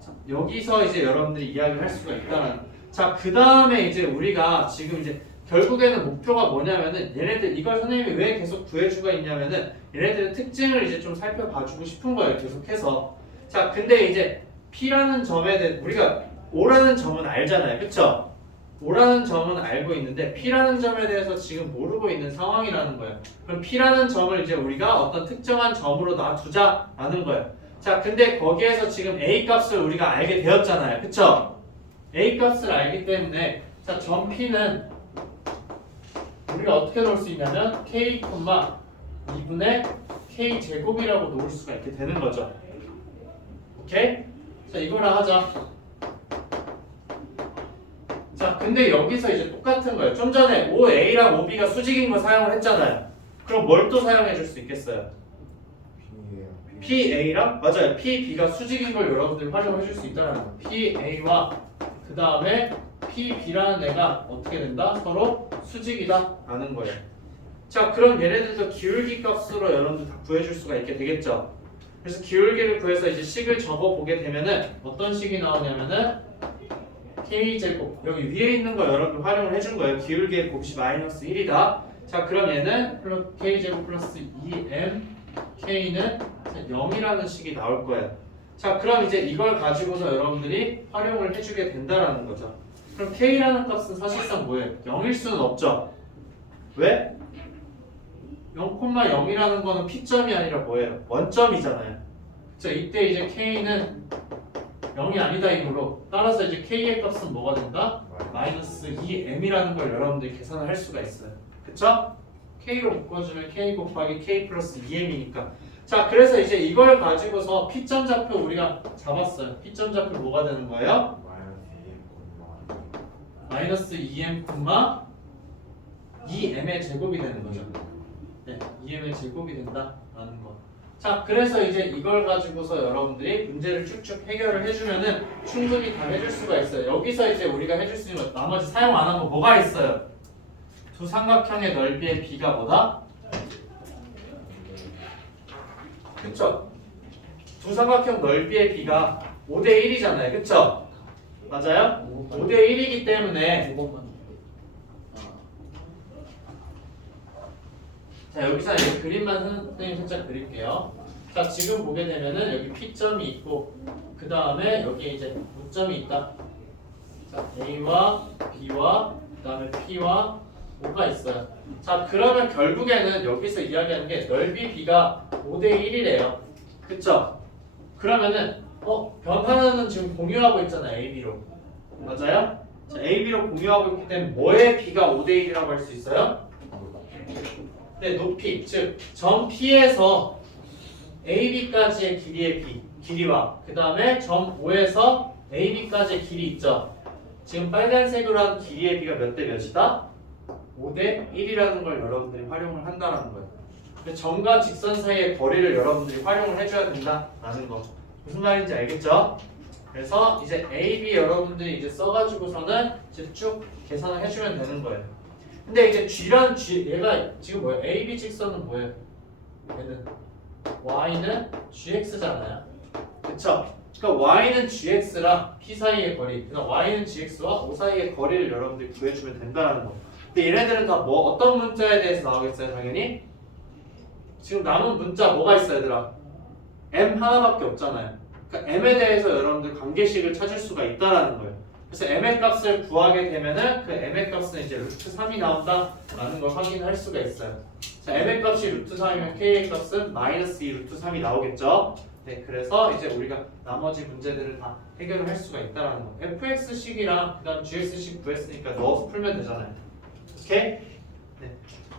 자, 여기서 이제 여러분들이 이야기를 할 수가 있다는. 자, 그 다음에 이제 우리가 지금 이제 결국에는 목표가 뭐냐면은 얘네들 이걸 선생님이 왜 계속 구해주고 있냐면은 얘네들의 특징을 이제 좀 살펴봐주고 싶은 거예요. 계속해서. 자, 근데 이제 P라는 점에 대해 우리가 O라는 점은 알잖아요. 그쵸? O라는 점은 알고 있는데 P라는 점에 대해서 지금 모르고 있는 상황이라는 거예요. 그럼 P라는 점을 이제 우리가 어떤 특정한 점으로 놔두자라는 거예요. 자, 근데 거기에서 지금 A 값을 우리가 알게 되었잖아요. 그쵸? A 값을 알기 때문에 자, 점 P는 우리가 어떻게 놓을 수 있냐면 K, 2분의 K 제곱이라고 놓을 수가 있게 되는 거죠. 오케이? 자, 이거랑 하자. 자, 근데 여기서 이제 똑같은 거예요. 좀 전에 OA랑 OB가 수직인 거 사용을 했잖아요. 그럼 뭘 또 사용해 줄 수 있겠어요? PA랑? 맞아요. PB가 수직인 걸 여러분들이 활용해 줄 수 있다는 거예요. PA와 그 다음에 PB라는 애가 어떻게 된다? 서로 수직이다 라는 거예요. 자, 그럼 얘네들도 기울기 값으로 여러분들 다 구해줄 수가 있게 되겠죠. 그래서 기울기를 구해서 이제 식을 적어보게 되면은 어떤 식이 나오냐면은 K제곱 여기 위에 있는 거 여러분들 활용을 해준 거예요. 기울기의 곱이 마이너스 1이다. 자, 그럼 얘는 K제곱 플러스 2M K는 0이라는 식이 나올 거예요. 자, 그럼 이제 이걸 가지고서 여러분들이 활용을 해주게 된다라는 거죠. 그럼 K라는 값은 사실상 뭐예요? 0일 수는 없죠. 왜? 0,0이라는 거는 P점이 아니라 뭐예요? 원점이잖아요. 자, 이때 이제 K는 0이 아니다 이므로 따라서 이제 K의 값은 뭐가 된다? 마이너스 2M이라는 걸 여러분들이 계산을 할 수가 있어요. 그쵸? K로 묶어주면 K 곱하기 K 플러스 2M이니까. 자, 그래서 이제 이걸 가지고서 P점 좌표 우리가 잡았어요. P점 좌표 뭐가 되는 거예요? 마이너스 2M, 2M의 제곱이 되는 거죠. 네, 2M의 제곱이 된다라는 거. 자, 그래서 이제 이걸 가지고서 여러분들이 문제를 쭉쭉 해결을 해주면은 충분히 다 해줄 수가 있어요. 여기서 이제 우리가 해줄 수 있는 것, 나머지 사용 안 한 거 뭐가 있어요? 두 삼각형의 넓이의 비가 뭐다? 그쵸? 두 삼각형 넓이의 비가 5대 1이잖아요. 그쵸? 맞아요? 5대 1이기 때문에 자, 여기서 이 그림만 선생님 살짝 그릴게요. 자, 지금 보게 되면은 여기 P점이 있고 그 다음에 여기 이제 O점이 있다. 자, A와 B와 그 다음에 P와 O가 있어요. 자, 그러면 결국에는 여기서 이야기하는 게 넓이 B가 5대 1이래요. 그쵸? 그러면은 변 하나는 지금 공유하고 있잖아요. AB로. 맞아요? 자, AB로 공유하고 있기 때문에 뭐의 B가 5대 1이라고 할 수 있어요? 네, 높이, 즉 점 P에서 AB까지의 길이의 길이와 그 다음에 점 O에서 AB까지의 길이 있죠. 지금 빨간색으로 한 길이의 비가 몇 대 몇이다? 5대 1이라는 걸 여러분들이 활용을 한다는 거예요. 점과 직선 사이의 거리를 여러분들이 활용을 해줘야 된다라는 거. 무슨 말인지 알겠죠? 그래서 이제 AB 여러분들이 이제 써가지고서는 이제 쭉 계산을 해주면 되는 거예요. 근데 이제 G라는 얘가 지금 뭐예요? AB 직선은 뭐예요? 얘는 Y는 GX잖아요. 그쵸? 그러니까 Y는 GX랑 P 사이의 거리, 그러니까 Y는 GX와 O 사이의 거리를 여러분들이 구해주면 된다는 거. 근데 얘네들은 다 뭐 어떤 문자에 대해서 나오겠어요? 당연히 지금 남은 문자 뭐가 있어요, 얘들아? M 하나밖에 없잖아요. 그러니까 M에 대해서 여러분들 관계식을 찾을 수가 있다라는 거예요. 그래서 M의 값을 구하게 되면은 그 M의 값은 이제 루트 3이 나온다라는 걸 확인할 수가 있어요. 자, M의 값이 루트 3이면 K의 값은 마이너스 2 루트 3이 나오겠죠. 네, 그래서 이제 우리가 나머지 문제들을 다 해결을 할 수가 있다라는 거. fx식이랑 그다음 gx식 구했으니까 넣어서 풀면 되잖아요. 오케이? 네.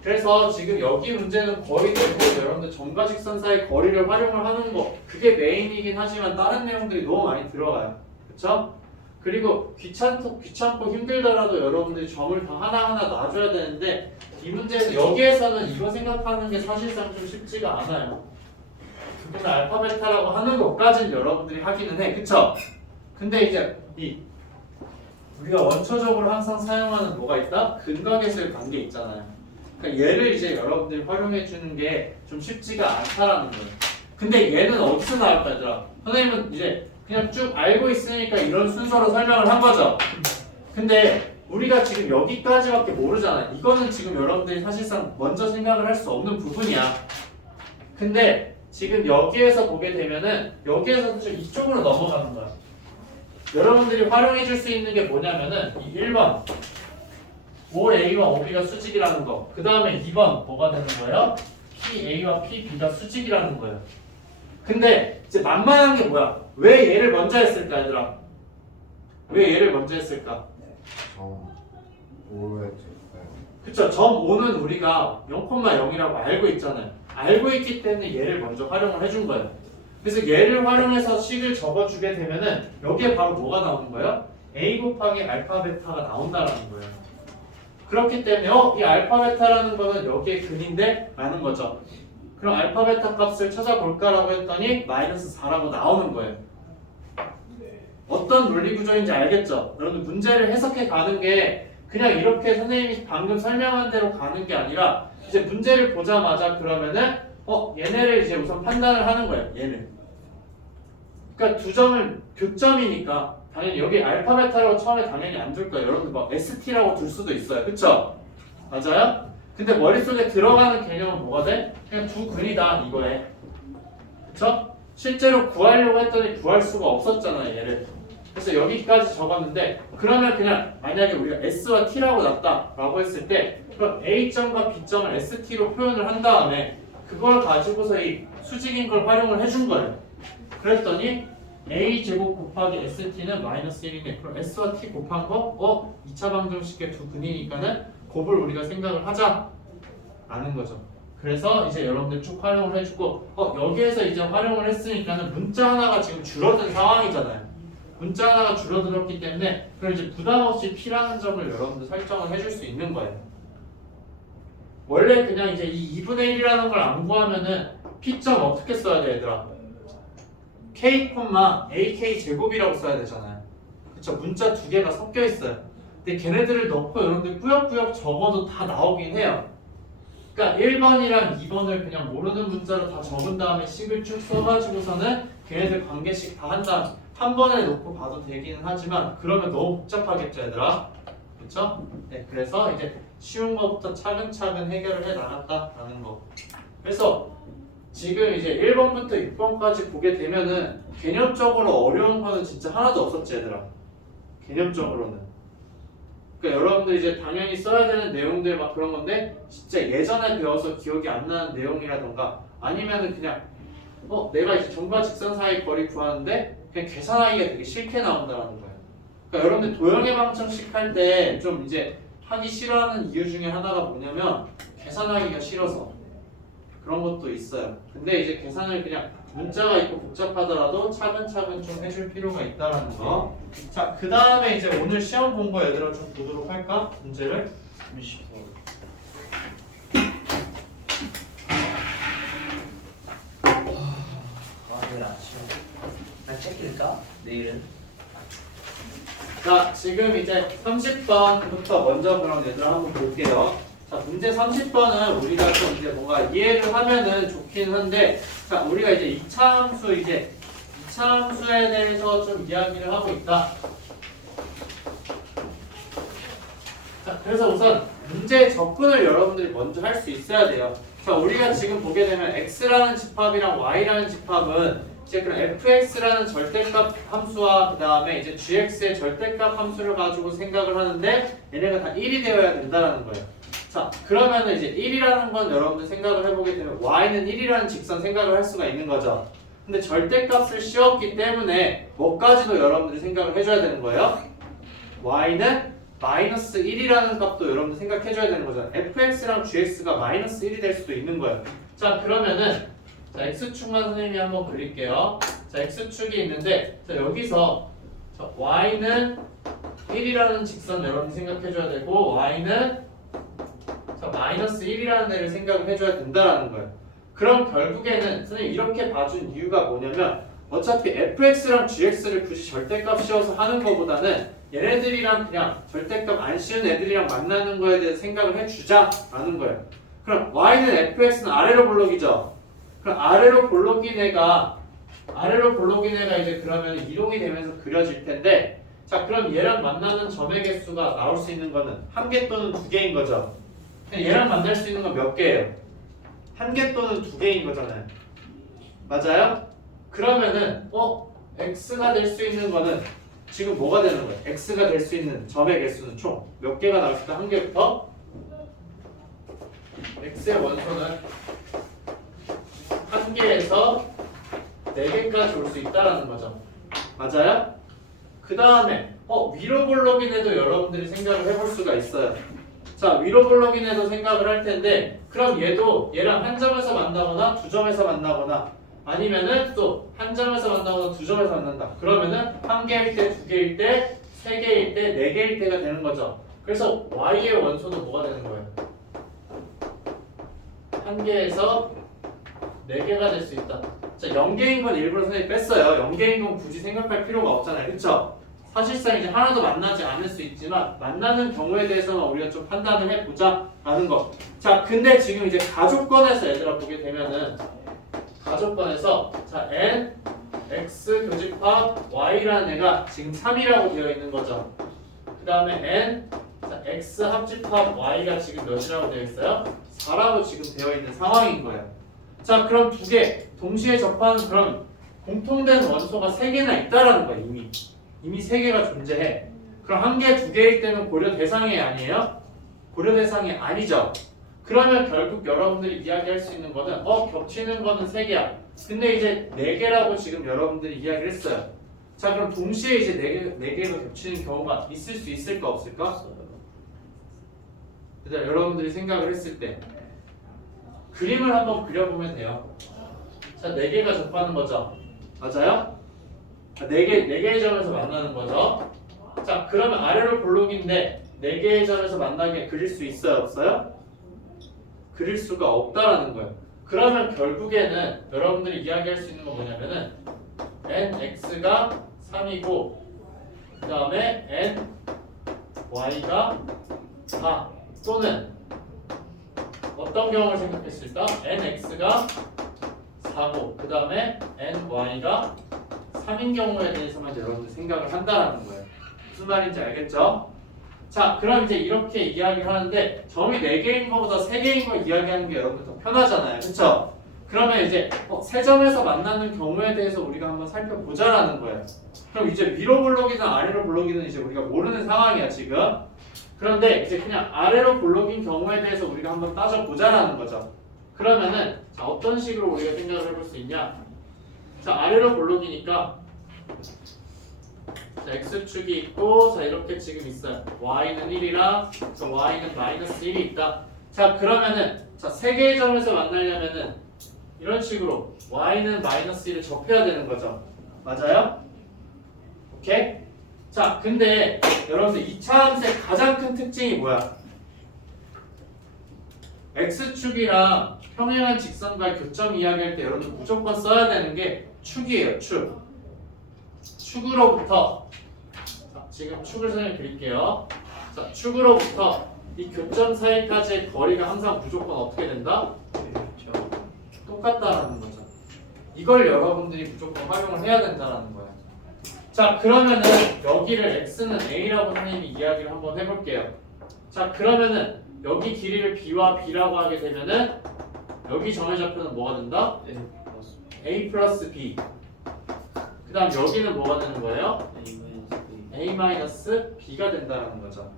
그래서 지금 여기 문제는 거의 대부분 여러분들 점과 직선 사이 거리를 활용을 하는 거, 그게 메인이긴 하지만 다른 내용들이 너무 많이 들어가요. 그쵸? 그리고 귀찮고 힘들더라도 여러분들이 점을 다 하나하나 놔줘야 되는데 이 문제에서 여기에서는 이거 생각하는 게 사실상 좀 쉽지가 않아요. 그거는 알파 베타라고 하는 것까지는 여러분들이 하기는 해. 그쵸? 근데 이제 우리가 원초적으로 항상 사용하는 뭐가 있다? 근각의술 관계 있잖아요. 그러니까 얘를 이제 여러분들이 활용해 주는 게 좀 쉽지가 않다라는 거예요. 근데 얘는 어디서 나올까 얘들아? 선생님은 이제 그냥 쭉 알고 있으니까 이런 순서로 설명을 한 거죠. 근데 우리가 지금 여기까지밖에 모르잖아요. 이거는 지금 여러분들이 사실상 먼저 생각을 할 수 없는 부분이야. 근데 지금 여기에서 보게 되면은 여기에서 좀 이쪽으로 넘어가는 거야. 여러분들이 활용해 줄 수 있는 게 뭐냐면은 이 1번 OA와 OB가 수직이라는 거. 그 다음에 2번 뭐가 되는 거예요? PA와 PB가 수직이라는 거예요. 근데 이제 만만한 게 뭐야? 왜 얘를 먼저 했을까 얘들아? 왜 얘를 먼저 했을까? 그쵸, 점 5는 우리가 0,0이라고 알고 있잖아요. 알고 있기 때문에 얘를 먼저 활용을 해준 거예요. 그래서 얘를 활용해서 식을 적어주게 되면은 여기에 바로 뭐가 나오는 거예요? A 곱하기 알파 베타가 나온다라는 거예요. 그렇기 때문에 이 알파 베타라는 거는 여기에 근인데 라는 거죠. 그럼 알파 베타 값을 찾아볼까라고 했더니 마이너스 4라고 나오는 거예요. 어떤 논리 구조인지 알겠죠? 여러분 문제를 해석해 가는 게 그냥 이렇게 선생님이 방금 설명한 대로 가는 게 아니라 이제 문제를 보자마자 그러면은 얘네를 이제 우선 판단을 하는 거예요. 얘는. 그러니까 두 점은 교점이니까 당연히 여기 알파 베타라고 처음에 당연히 안 둘 거예요. 여러분들 막 ST라고 둘 수도 있어요. 그쵸? 맞아요? 근데 머릿속에 들어가는 개념은 뭐가 돼? 그냥 두 근이다 이거에. 그쵸? 실제로 구하려고 했더니 구할 수가 없었잖아요. 얘를. 그래서 여기까지 적었는데 그러면 그냥 만약에 우리가 S와 T라고 놨다라고 했을 때 그럼 A점과 B점을 ST로 표현을 한 다음에 그걸 가지고서 이 수직인 걸 활용을 해준 거예요. 그랬더니 A제곱 곱하기 ST는 마이너스 1이네. 그럼 S와 T 곱한 거 2차 방정식의 두 근이니까는 곱을 우리가 생각을 하자 아는 거죠. 그래서 이제 여러분들 쭉 활용을 해주고 여기에서 이제 활용을 했으니까는 문자 하나가 지금 줄어든 상황이잖아요. 문자 하나가 줄어들었기 때문에 그걸 이제 부담 없이 P라는 점을 여러분들 설정을 해줄 수 있는 거예요. 원래 그냥 이제 이 2분의 1이라는 걸 안 구하면은 P점 어떻게 써야 돼 얘들아? K, AK 제곱이라고 써야 되잖아요. 그쵸? 문자 두 개가 섞여 있어요. 근데 걔네들을 넣고 여러분들 꾸역꾸역 적어도 다 나오긴 해요. 그러니까 1번이랑 2번을 그냥 모르는 문자로 다 적은 다음에 식을 쭉 써가지고서는 걔네들 관계식 다 한 다음 한 번에 놓고 봐도 되기는 하지만 그러면 너무 복잡하겠죠 얘들아. 그쵸? 네, 그래서 이제 쉬운 것부터 차근차근 해결을 해 나갔다라는 거. 그래서 지금 이제 1번부터 6번까지 보게 되면은 개념적으로 어려운 거는 진짜 하나도 없었지 얘들아. 개념적으로는. 그러니까 여러분들 이제 당연히 써야 되는 내용들 막 그런 건데 진짜 예전에 배워서 기억이 안 나는 내용이라던가 아니면은 그냥 내가 이제 점과 직선 사이 거리 구하는데 그냥 계산하기가 되게 싫게 나온다라는 거예요. 그러니까 여러분들 도형의 방정식 할 때 좀 이제 하기 싫어하는 이유 중에 하나가 뭐냐면 계산하기가 싫어서 그런 것도 있어요. 근데 이제 계산을 그냥 문자가 있고 복잡하더라도 차근차근 좀 해줄 필요가 있다라는 거. 자, 그 다음에 이제 오늘 시험 본 거 얘들아 좀 보도록 할까? 문제를. 내일 아침 나 책일까? 내일은? 자, 지금 이제 30번부터 먼저 그럼 얘들아 한번 볼게요. 자, 문제 30번은 우리가 좀 이제 뭔가 이해를 하면은 좋긴 한데, 자, 우리가 이제 2차 함수에 대해서 좀 이야기를 하고 있다. 자, 그래서 우선 문제 접근을 여러분들이 먼저 할 수 있어야 돼요. 자, 우리가 지금 보게 되면 x라는 집합이랑 y라는 집합은 이제 그럼 fx라는 절대값 함수와 그 다음에 이제 gx의 절대값 함수를 가지고 생각을 하는데 얘네가 다 1이 되어야 된다는 거예요. 자, 그러면은 이제 1이라는 건 여러분들 생각을 해보게 되면 y는 1이라는 직선 생각을 할 수가 있는 거죠. 근데 절대값을 씌웠기 때문에 뭐까지도 여러분들이 생각을 해줘야 되는 거예요. y는 마이너스 1이라는 값도 여러분들 생각해줘야 되는 거잖아요. fx랑 gx가 마이너스 1이 될 수도 있는 거예요. 자, 그러면은 자, x축만 선생님이 한번 그릴게요. 자, x축이 있는데 자, 여기서 자, y는 1이라는 직선 여러분이 생각해줘야 되고 y는 자, 마이너스 1이라는 애를 생각을 해줘야 된다라는 거예요. 그럼 결국에는 선생님 이렇게 봐준 이유가 뭐냐면 어차피 fx랑 gx를 굳이 절대값 씌워서 하는 것보다는 얘네들이랑 그냥 절대값 안 씌운 애들이랑 만나는 거에 대해서 생각을 해주자라는 거예요. 그럼 y는 fx는 아래로 볼록이죠. 그럼 아래로 볼록인 애가 이제 그러면 이동이 되면서 그려질 텐데 자, 그럼 얘랑 만나는 점의 개수가 나올 수 있는 거는 한 개 또는 두 개인 거죠. 얘랑 만날 수 있는 건 몇 개예요? 한 개 또는 두 개인 거잖아요. 맞아요? 그러면은 x가 될 수 있는 거는 지금 뭐가 되는 거예요? x가 될 수 있는 점의 개수는 총 몇 개가 나올 수 있다? 한 개부터 x의 원소는 한 개에서 4개까지 올 수 있다라는 거죠. 맞아요? 그 다음에 위로 볼록인 애도 여러분들이 생각을 해볼 수가 있어요. 자, 위로 볼록인 애도 생각을 할 텐데 그럼 얘도 얘랑 한 점에서 만나거나 두 점에서 만나거나 아니면은 또 한 점에서 만나거나 두 점에서 만난다. 그러면은 한 개일 때, 두 개일 때, 세 개일 때, 네 개일 때가 되는 거죠. 그래서 y의 원소는 뭐가 되는 거예요? 한 개에서 4개가 될 수 있다. 자, 0개인 건 일부러 선생님이 뺐어요. 0개인 건 굳이 생각할 필요가 없잖아요. 그쵸? 사실상 이제 하나도 만나지 않을 수 있지만 만나는 경우에 대해서는 우리가 좀 판단을 해보자 라는 거. 자, 근데 지금 이제 가족권에서 얘들아 보게 되면은 가족권에서 자, n, x 교집합 y라는 애가 지금 3이라고 되어 있는 거죠. 그 다음에 n, 자, x 합집합 y가 지금 몇이라고 되어 있어요? 4라고 지금 되어 있는 상황인 거예요. 자, 그럼 두 개 동시에 접하는 그런 공통된 원소가 3개나 있다라는 거야. 이미 3개가 존재해. 그럼 한 개, 두 개일 때는 고려 대상이 아니에요? 고려 대상이 아니죠. 그러면 결국 여러분들이 이야기할 수 있는 거는 겹치는 거는 3개야. 근데 이제 4개라고 지금 여러분들이 이야기를 했어요. 자, 그럼 동시에 이제 4개가 겹치는 경우가 있을 수 있을까 없을까? 일단 여러분들이 생각을 했을 때 그림을 한번 그려보면 돼요. 자, 4개가 접하는 거죠. 맞아요? 4개의 점에서 만나는 거죠. 자, 그러면 아래로 볼록인데 4개의 점에서 만나게 그릴 수 있어요? 없어요? 그릴 수가 없다라는 거예요. 그러면 결국에는 여러분들이 이야기할 수 있는 건 뭐냐면은 nx가 3이고 그 다음에 ny가 4 또는 어떤 경우를 생각했을 때 nx가 4고 그 다음에 ny가 3인 경우에 대해서만 여러분들 생각을 한다라는 거예요. 무슨 말인지 알겠죠? 자, 그럼 이제 이렇게 이야기를 하는데 점이 4개인 것보다 3개인 걸 이야기하는 게 여러분들 더 편하잖아요. 그쵸? 그러면 이제 세 점에서 만나는 경우에 대해서 우리가 한번 살펴보자라는 거예요. 그럼 이제 위로 블록이든 아래로 블록이든 이제 우리가 모르는 상황이야 지금. 그런데 이제 그냥 아래로 블록인 경우에 대해서 우리가 한번 따져보자라는 거죠. 그러면은 자, 어떤 식으로 우리가 생각을 해볼 수 있냐? 자, 아래로 블록이니까 자, x축이 있고 자, 이렇게 지금 있어요. y는 1이랑 자, y는 마이너스 1이 있다. 자, 그러면은 자, 3개의 점에서 만나려면은 이런 식으로 y는 마이너스 1을 접해야 되는 거죠. 맞아요? 오케이? 자, 근데 여러분들 2차 함수의 가장 큰 특징이 뭐야? x축이랑 평행한 직선과의 교점 이야기할 때 여러분들 무조건 써야 되는 게 축이에요. 축. 축으로부터 자, 지금 축을 선생님 그릴게요. 자, 축으로부터 이 교점 사이까지의 거리가 항상 무조건 어떻게 된다? 똑같다라는 거죠. 이걸 여러분들이 무조건 활용을 해야 된다라는 거예요. 자, 그러면은 여기를 x는 a라고 선생님이 이야기를 한번 해볼게요. 자, 그러면은 여기 길이를 b와 b라고 하게 되면은 여기 점의 좌표는 뭐가 된다? a 플러스 b. 그 다음 여기는 뭐가 되는 거예요? a 마이너스 b가 된다는 거죠.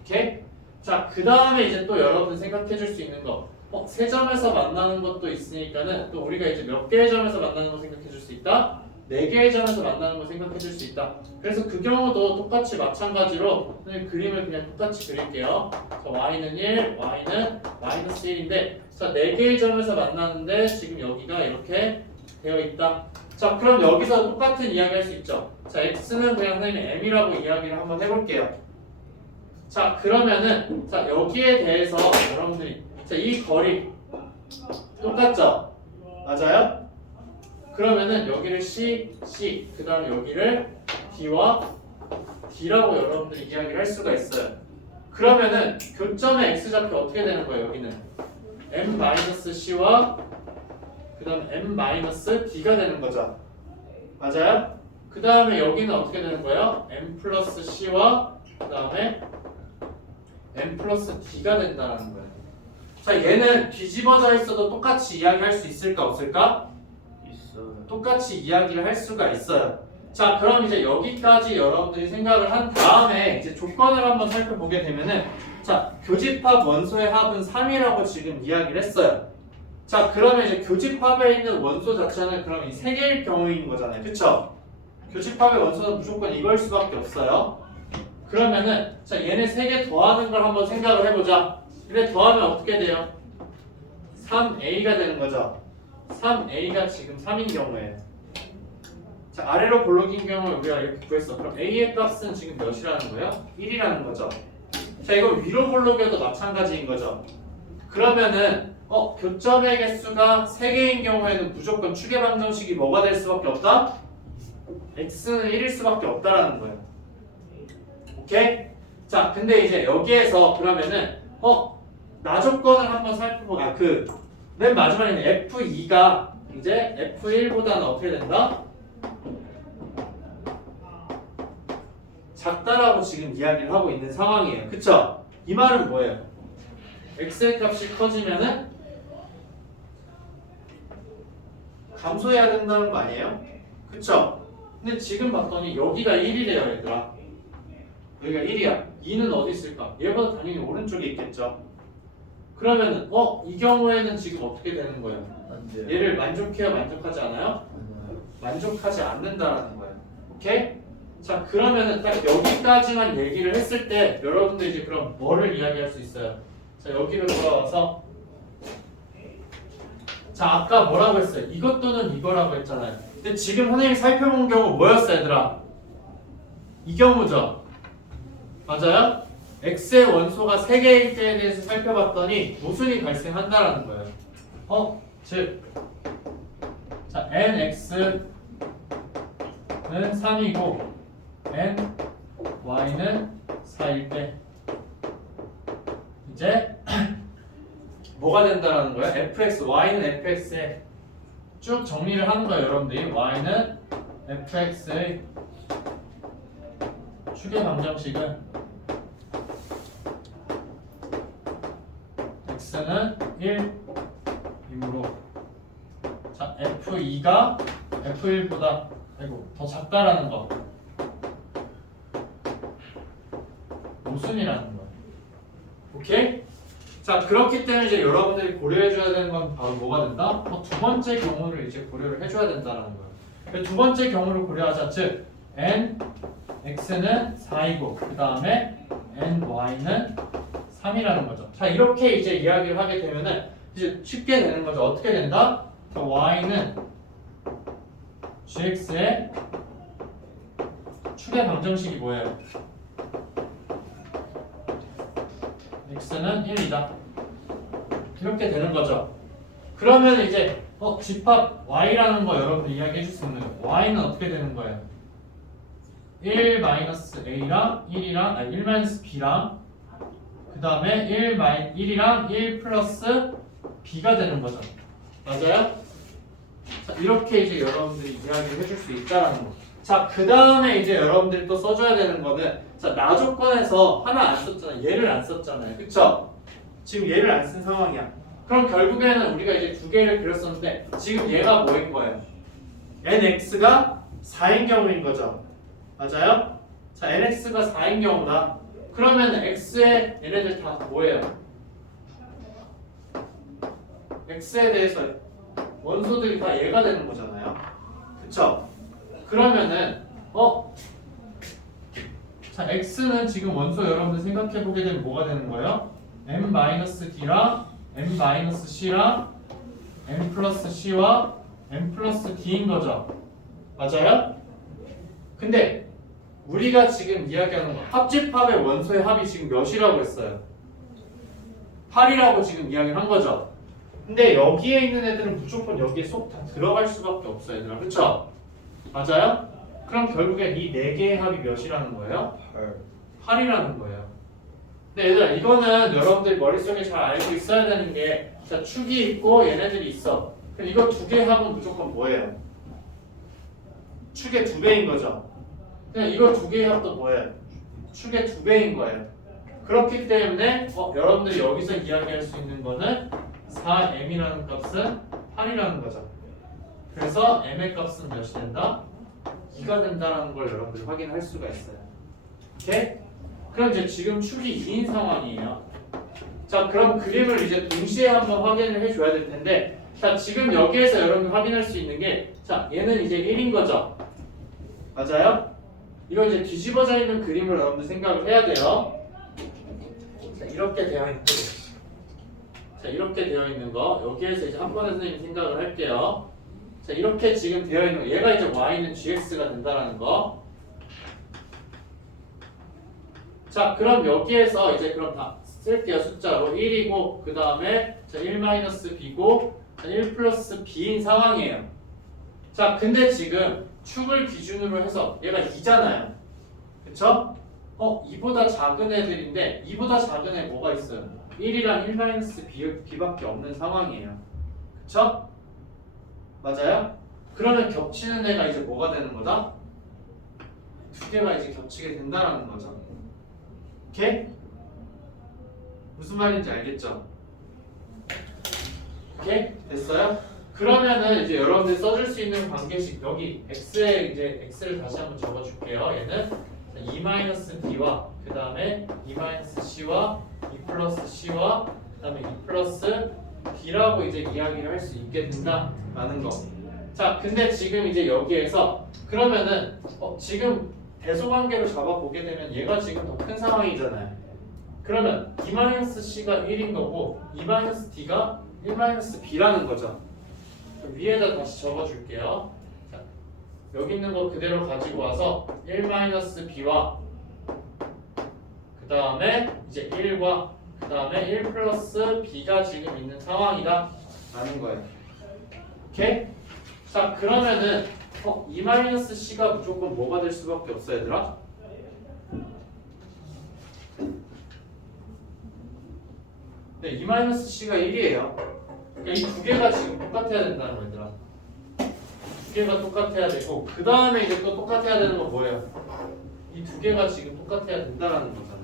오케이? 자, 그 다음에 이제 또 여러분 생각해 줄 수 있는 거. 세 점에서 만나는 것도 있으니까는 또 우리가 이제 몇 개의 점에서 만나는 거 생각해 줄 수 있다? 4개의 점에서 만나는 거 생각해 줄 수 있다. 그래서 그 경우도 똑같이 마찬가지로 그림을 그냥 똑같이 그릴게요. 자, y는 1, y는 마이너스 1인데 자, 4개의 점에서 만나는데 지금 여기가 이렇게 되어 있다. 자, 그럼 여기서 똑같은 이야기 할 수 있죠. 자, x는 그냥 선생님이 m이라고 이야기를 한번 해볼게요. 자, 그러면은 자, 여기에 대해서 여러분들이 자, 이 거리 똑같죠? 맞아요? 그러면은 여기를 C, 그 다음에 여기를 D와 D라고 여러분들이 이야기를 할 수가 있어요. 그러면은 교점의 X좌표 어떻게 되는 거예요? 여기는 M-C와 그 다음에 M-D가 되는 거죠. 맞아요? 그 다음에 여기는 어떻게 되는 거예요? M 플러스 C와 그 다음에 M 플러스 D가 된다는 거예요. 자, 얘는 뒤집어져 있어도 똑같이 이야기할 수 있을까 없을까? 똑같이 이야기를 할 수가 있어요. 자, 그럼 이제 여기까지 여러분들이 생각을 한 다음에 이제 조건을 한번 살펴보게 되면은 자, 교집합 원소의 합은 3이라고 지금 이야기를 했어요. 자, 그러면 이제 교집합에 있는 원소 자체는 그럼 이 3개일 경우인 거잖아요. 그쵸? 교집합의 원소는 무조건 이걸 수밖에 없어요. 그러면은 자, 얘네 3개 더하는 걸 한번 생각을 해보자. 근데 더하면 어떻게 돼요? 3a가 되는 거죠. 3a가 지금 3인 경우에 자, 아래로 블록인 경우에 우리가 이렇게 구했어. 그럼 a의 값은 지금 몇이라는 거예요? 1이라는 거죠. 자, 이거 위로 블록이어도 마찬가지인 거죠. 그러면은 교점의 개수가 3개인 경우에는 무조건 축의 방정식이 뭐가 될 수밖에 없다? x는 1일 수밖에 없다라는 거예요. 오케이? 자, 근데 이제 여기에서 그러면은 나조건을 한번 살펴보자. 맨 마지막에 있는 F2가 이제 F1보다는 어떻게 된다? 작다라고 지금 이야기를 하고 있는 상황이에요. 그쵸? 이 말은 뭐예요? X의 값이 커지면은 감소해야 된다는 거 아니에요? 그쵸? 근데 지금 봤더니 여기가 1이래요, 얘들아. 여기가 1이야. 2는 어디 있을까? 얘보다 당연히 오른쪽에 있겠죠. 그러면은 이 경우에는 지금 어떻게 되는 거예요? 얘를 만족해야 만족하지 않아요? 만족하지 않는다라는 거예요. 오케이? 자, 그러면은 딱 여기까지만 얘기를 했을 때 여러분들 이제 그럼 뭐를 이야기할 수 있어요? 자, 여기로 돌아와서 자, 아까 뭐라고 했어요? 이것 또는 이거라고 했잖아요. 근데 지금 선생님이 살펴본 경우 뭐였어, 얘들아? 이 경우죠. 맞아요? x의 원소가 3개일 때에 대해서 살펴봤더니 모순이 발생한다라는 거예요. 즉, 자, nx는 3이고 ny는 4일 때 이제 뭐가 된다라는 거예요? fx, y는 fx에 쭉 정리를 하는 거예요, 여러분들이. y는 fx의 축의 방정식은 x는 1이므로 자, f2가 f1보다 더 작다라는 거 모순이라는 거예요. 오케이? 자, 그렇기 때문에 이제 여러분들이 고려해줘야 되는 건 바로 뭐가 된다? 두 번째 경우를 이제 고려를 해줘야 된다는 거예요. 두 번째 경우를 고려하자. 즉, x는 4이고 그 다음에 ny는 3이라는 거죠. 자, 이렇게 이제 이야기를 하게 되면은 이제 쉽게 되는 거죠. 어떻게 된다? 자, y는 gx의 축의 방정식이 뭐예요? x는 1이다. 이렇게 되는 거죠. 그러면 이제 집합 y라는 거 여러분들 이야기해 줄 수 있는 거예요. y는 어떻게 되는 거예요? 1-a랑 1-b랑 그 다음에 1이랑 1 플러스 b가 되는 거죠. 맞아요? 자, 이렇게 이제 여러분들이 이야기를 해줄 수 있다라는 거. 자, 그 다음에 이제 여러분들이 또 써줘야 되는 거는 자, 나 조건에서 하나 안 썼잖아요. 얘를 안 썼잖아요. 그쵸? 지금 얘를 안 쓴 상황이야. 그럼 결국에는 우리가 이제 두 개를 그렸었는데 지금 얘가 뭐인 거예요? nx가 4인 경우인 거죠. 맞아요? 자, nx가 4인 경우다. 그러면 x의 얘네들 다 뭐예요? x에 대해서 원소들이 다 얘가 되는 거잖아요. 그쵸? 그러면은 자, x는 지금 원소 여러분들 생각해 보게 되면 뭐가 되는 거예요? m-d랑 m-c랑 m 플러스 c와 m 플러스 d인 거죠. 맞아요? 근데 우리가 지금 이야기하는 거 합집합의 원소의 합이 지금 몇이라고 했어요? 8이라고 지금 이야기를 한 거죠. 근데 여기에 있는 애들은 무조건 여기에 쏙 다 들어갈 수밖에 없어요, 얘들아. 그쵸? 맞아요? 그럼 결국에 이 4개의 합이 몇이라는 거예요? 8이라는 거예요. 근데 얘들아, 이거는 여러분들이 머릿속에 잘 알고 있어야 되는 게 자, 축이 있고 얘네들이 있어. 그럼 이거 2개의 합은 무조건 뭐예요? 축의 2배인 거죠. 그냥 이거 2개의 합도 뭐예요? 축의 2배인 거예요. 그렇기 때문에 여러분들이 여기서 이야기할 수 있는 거는 4m이라는 값은 8이라는 거죠. 그래서 m의 값은 몇이 된다? 2가 된다는 걸 여러분들이 확인할 수가 있어요. 오케이? 그럼 이제 지금 축이 2인 상황이에요. 자, 그럼 그림을 이제 동시에 한번 확인을 해줘야 될 텐데 자, 지금 여기에서 여러분들 확인할 수 있는 게 자, 얘는 이제 1인 거죠. 맞아요? 이거 이제 뒤집어져 있는 그림을 여러분들 생각을 해야 돼요. 자, 이렇게 되어 있는 거. 자, 이렇게 되어 있는 거 여기에서 이제 한 번에 선생님이 생각을 할게요. 자, 이렇게 지금 되어 있는 거 얘가 이제 y는 gx가 된다라는 거. 자, 그럼 여기에서 이제 그럼 다 쓸게요. 숫자로 1이고 그 다음에 1-b고 1 플러스 b인 상황이에요. 자, 근데 지금 축을 기준으로 해서 얘가 2잖아요. 그쵸? 이보다 작은 애들인데 이보다 작은 애 뭐가 있어요? 1이랑 1-b밖에 없는 상황이에요. 그쵸? 맞아요? 그러면 겹치는 애가 이제 뭐가 되는 거다? 2개가 이제 겹치게 된다라는 거죠. 오케이? 무슨 말인지 알겠죠? 오케이? 됐어요? 그러면은 이제 여러분들 써줄 수 있는 관계식 여기 x에 이제 x를 다시 한번 적어줄게요. 얘는 2-d와 그 다음에 2-c와 2+c와 그 다음에 2+b라고 이제 이야기를 할 수 있게 된다라는 거. 자, 근데 지금 이제 여기에서 그러면은 지금 대소관계로 잡아보게 되면 얘가 지금 더 큰 상황이잖아요. 그러면 2-c가 1인 거고 2-d가 1-b라는 거죠. 위에다 다시 적어줄게요. 자, 여기 있는 거 그대로 가지고 와서 1-b와 그 다음에 이제 1과 그 다음에 1 플러스 b가 지금 있는 상황이다 라는 거예요. 오케이? 자 그러면은 2-c가 무조건 뭐가 될 수밖에 없어 얘들아? 네, 2-c가 1이에요. 그러니까 이 두 개가 지금 똑같아야 된다는 거 얘들아. 두 개가 똑같아야 되고 그 다음에 이제 또 똑같아야 되는 건 뭐예요? 이 두 개가 지금 똑같아야 된다라는 거잖아요.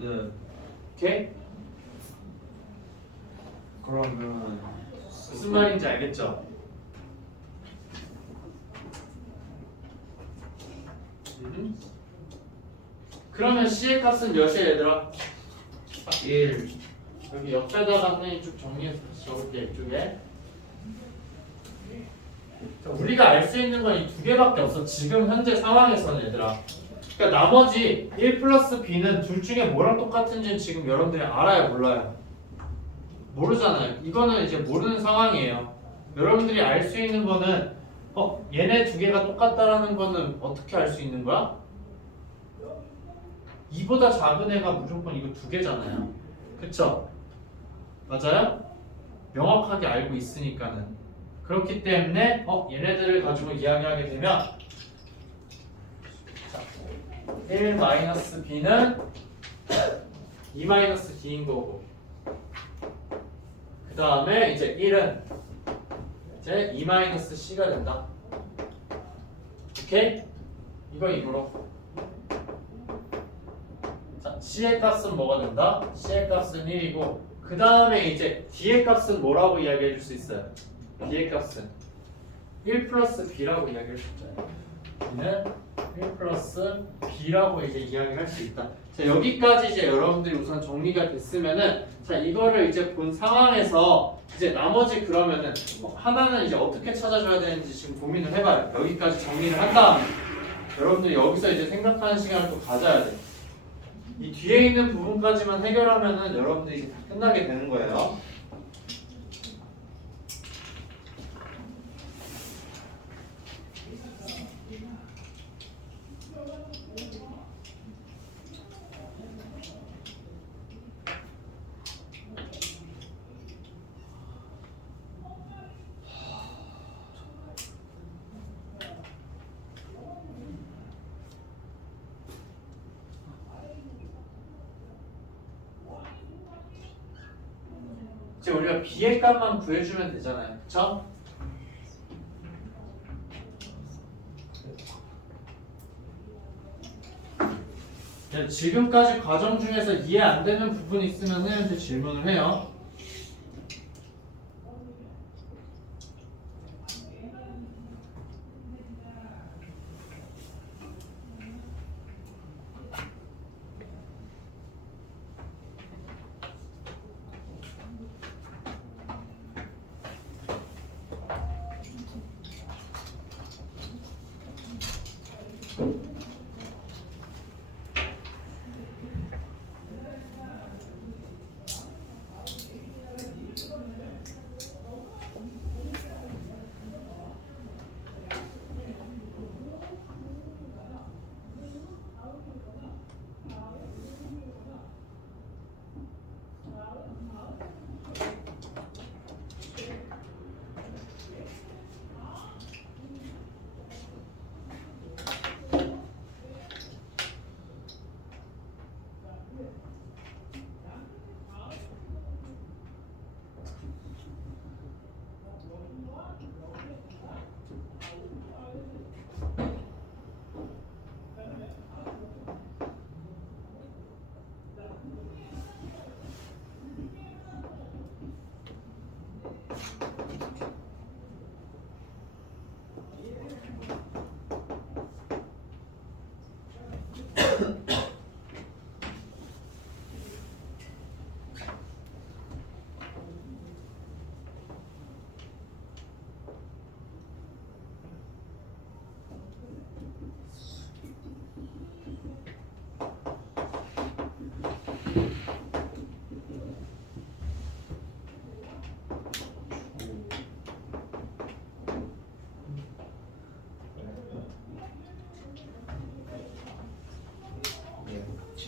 네. 오케이? 그러면 무슨 말인지 알겠죠? 그러면 C의 값은 몇이야 얘들아? 1 여기 옆에다가 선생님 쭉 정리해서 적을게 이쪽에. 자, 우리가 알 수 있는 건 이 두 개밖에 없어 지금 현재 상황에서는 얘들아. 그러니까 나머지 1 플러스 b는 둘 중에 뭐랑 똑같은지는 지금 여러분들이 알아요 몰라요? 모르잖아요. 이거는 이제 모르는 상황이에요. 여러분들이 알 수 있는 거는 얘네 두 개가 똑같다라는 거는 어떻게 알 수 있는 거야? 2보다 작은 애가 무조건 이거 두 개잖아요. 그쵸? 맞아요? 명확하게 알고 있으니까는. 그렇기 때문에 얘네들을 가지고 이야기하게 되면 1-b는 2-d인 거고 그 다음에 이제 1은 이제 2-c가 된다. 오케이? 이거 이거로. 자, C의 값은 뭐가 된다? C의 값은 1이고 그 다음에 이제 D의 값은 뭐라고 이야기해 줄 수 있어요? D의 값은 1 플러스 B라고 이야기할 수 있잖아요. B는 1 플러스 B라고 이제 이야기할 수 있다. 자, 여기까지 이제 여러분들이 우선 정리가 됐으면은 자, 이거를 이제 본 상황에서 이제 나머지 그러면은 하나는 이제 어떻게 찾아줘야 되는지 지금 고민을 해봐요. 여기까지 정리를 한 다음에 여러분들이 여기서 이제 생각하는 시간을 또 가져야 돼. 이 뒤에 있는 부분까지만 해결하면은 여러분들이 이제 다 끝나게 되는 거예요. 이제 우리가 B의 값만 구해주면 되잖아요. 그쵸? 지금까지 과정 중에서 이해 안 되는 부분이 있으면 선생님한테 질문을 해요.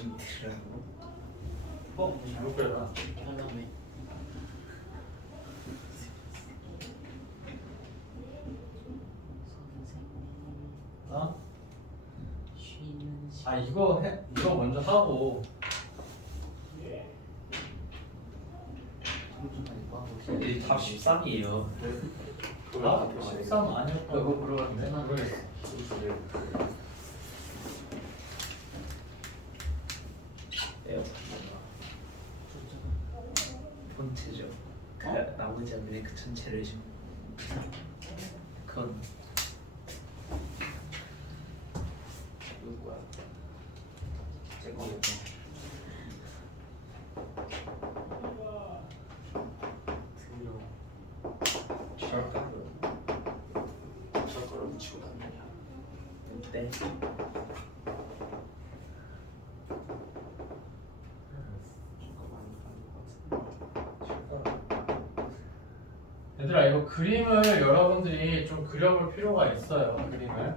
전체라고? 잘못 그렸다. 하나네. 어? 쉬는 아 이거 먼저 하고. 이답 13이에요. 아? 13 아니었고 그거 물어봤는데? 모르겠어. 본체죠. 나머지 안 되네 그 전체를 좀. 그건 누구야? 제 거겠죠. 저거를 붙이고 갔느냐? 네. 얘들아 이거 그림을 여러분들이 좀 그려볼 필요가 있어요. 그림을.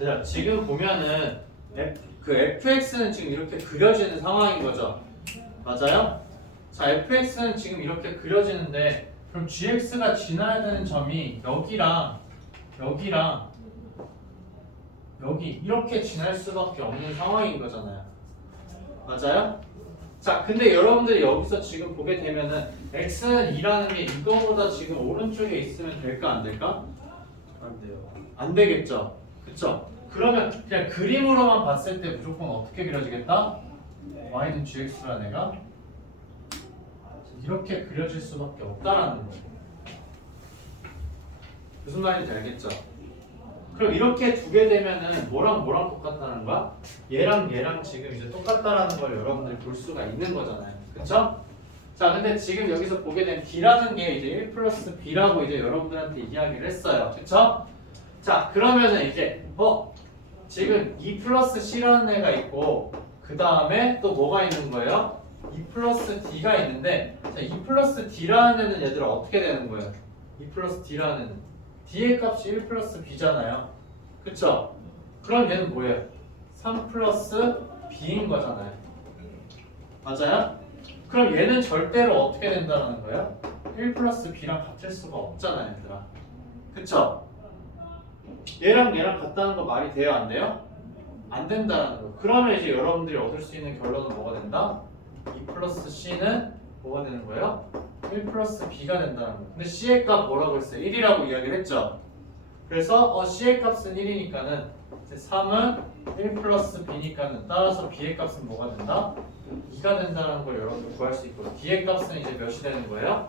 얘들아 지금 보면은 그 fx는 지금 이렇게 그려지는 상황인 거죠. 맞아요? 자, fx는 지금 이렇게 그려지는데 그럼 gx가 지나야 되는 점이 여기랑 여기 이렇게 지날 수밖에 없는 상황인 거잖아요. 맞아요? 자, 근데 여러분들이 여기서 지금 보게 되면은 x는 2라는 게 이거보다 지금 오른쪽에 있으면 될까 안 될까? 안 돼요. 안 되겠죠. 그쵸? 그러면 그냥 그림으로만 봤을 때 무조건 어떻게 그려지겠다? y는 gx라는 애가 이렇게 그려질 수밖에 없다라는 거예요. 무슨 말인지 알겠죠? 그럼 이렇게 두게 되면은 뭐랑 똑같다는 거야? 얘랑 지금 이제 똑같다라는 걸 여러분들이 볼 수가 있는 거잖아요. 그쵸? 자, 근데 지금 여기서 보게 된 b라는 게 이제 1 플러스 b라고 이제 여러분들한테 이야기를 했어요. 그쵸? 자, 그러면은 이제 지금 2 플러스 c라는 애가 있고 그 다음에 또 뭐가 있는 거예요? 2 플러스 d가 있는데 자, 2 플러스 d라는 애는 얘들아 어떻게 되는 거예요? 2 플러스 d라는 애는 d의 값이 1 플러스 b잖아요. 그쵸? 그럼 얘는 뭐예요? 3 플러스 b인 거잖아요. 맞아요? 그럼 얘는 절대로 어떻게 된다는 거예요? 1 플러스 b랑 같을 수가 없잖아요, 얘들아. 그쵸? 얘랑 같다는 거 말이 돼요? 안 돼요? 안 된다는 거. 그러면 이제 여러분들이 얻을 수 있는 결론은 뭐가 된다? 2 플러스 c는 뭐가 되는 거예요? 1 플러스 b가 된다는 거. 근데 c의 값 뭐라고 했어요? 1이라고 이야기를 했죠? 그래서 c의 값은 1이니까는 이제 3은 1 플러스 b니까는 따라서 b의 값은 뭐가 된다? 2가 된다는 걸 여러분들 구할 수 있고 d의 값은 이제 몇이 되는 거예요?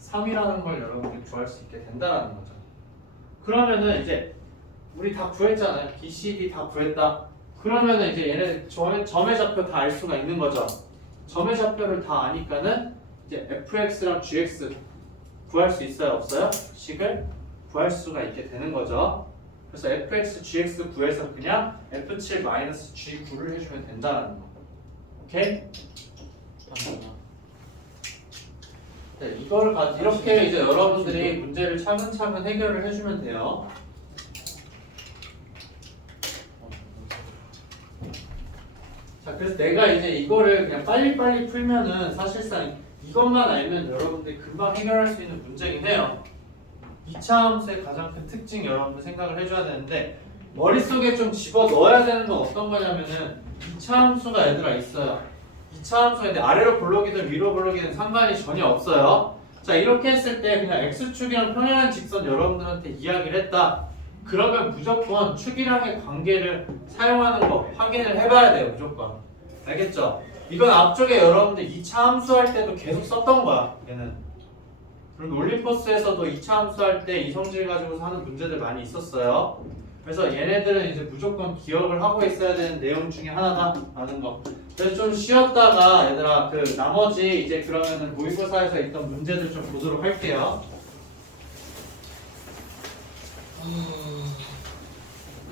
3이라는 걸 여러분들이 구할 수 있게 된다는 거죠. 그러면은 이제 우리 다 구했잖아요. B, C, D 다 구했다. 그러면은 이제 얘네 점의 좌표 다 알 수가 있는 거죠. 점의 좌표를 다 아니까는 이제 fx랑 gx 구할 수 있어요? 없어요? 식을 구할 수가 있게 되는 거죠. 그래서 fx, gx 구해서 그냥 f7-g9를 해주면 된다는 거. 오케이? 네, 이거를 이렇게 이제 여러분들이 문제를 차근차근 해결을 해주면 돼요. 자, 그래서 내가 이제 이거를 그냥 빨리빨리 풀면은 사실상 이것만 알면 여러분들이 금방 해결할 수 있는 문제긴 해요. 2차 함수의 가장 큰 특징 여러분들 생각을 해줘야 되는데 머릿속에 좀 집어 넣어야 되는 건 어떤 거냐면은 2차 함수가 얘들아 있어요. 2차 함수인데 아래로 블록이든 위로 블록이든 상관이 전혀 없어요. 자, 이렇게 했을 때 그냥 x축이랑 평행한 직선 여러분들한테 이야기를 했다. 그러면 무조건 축이랑의 관계를 사용하는 거 확인을 해봐야 돼요. 무조건. 알겠죠? 이건 앞쪽에 여러분들 2차 함수 할 때도 계속 썼던 거야. 얘는. 그리고 올림퍼스에서도 2차 함수 할 때 이 성질 가지고서 하는 문제들 많이 있었어요. 그래서 얘네들은 이제 무조건 기억을 하고 있어야 되는 내용 중에 하나다라는 거. 그래서 좀 쉬었다가 얘들아 그 나머지 이제 그러면은 모의고사에서 있던 문제들 좀 보도록 할게요.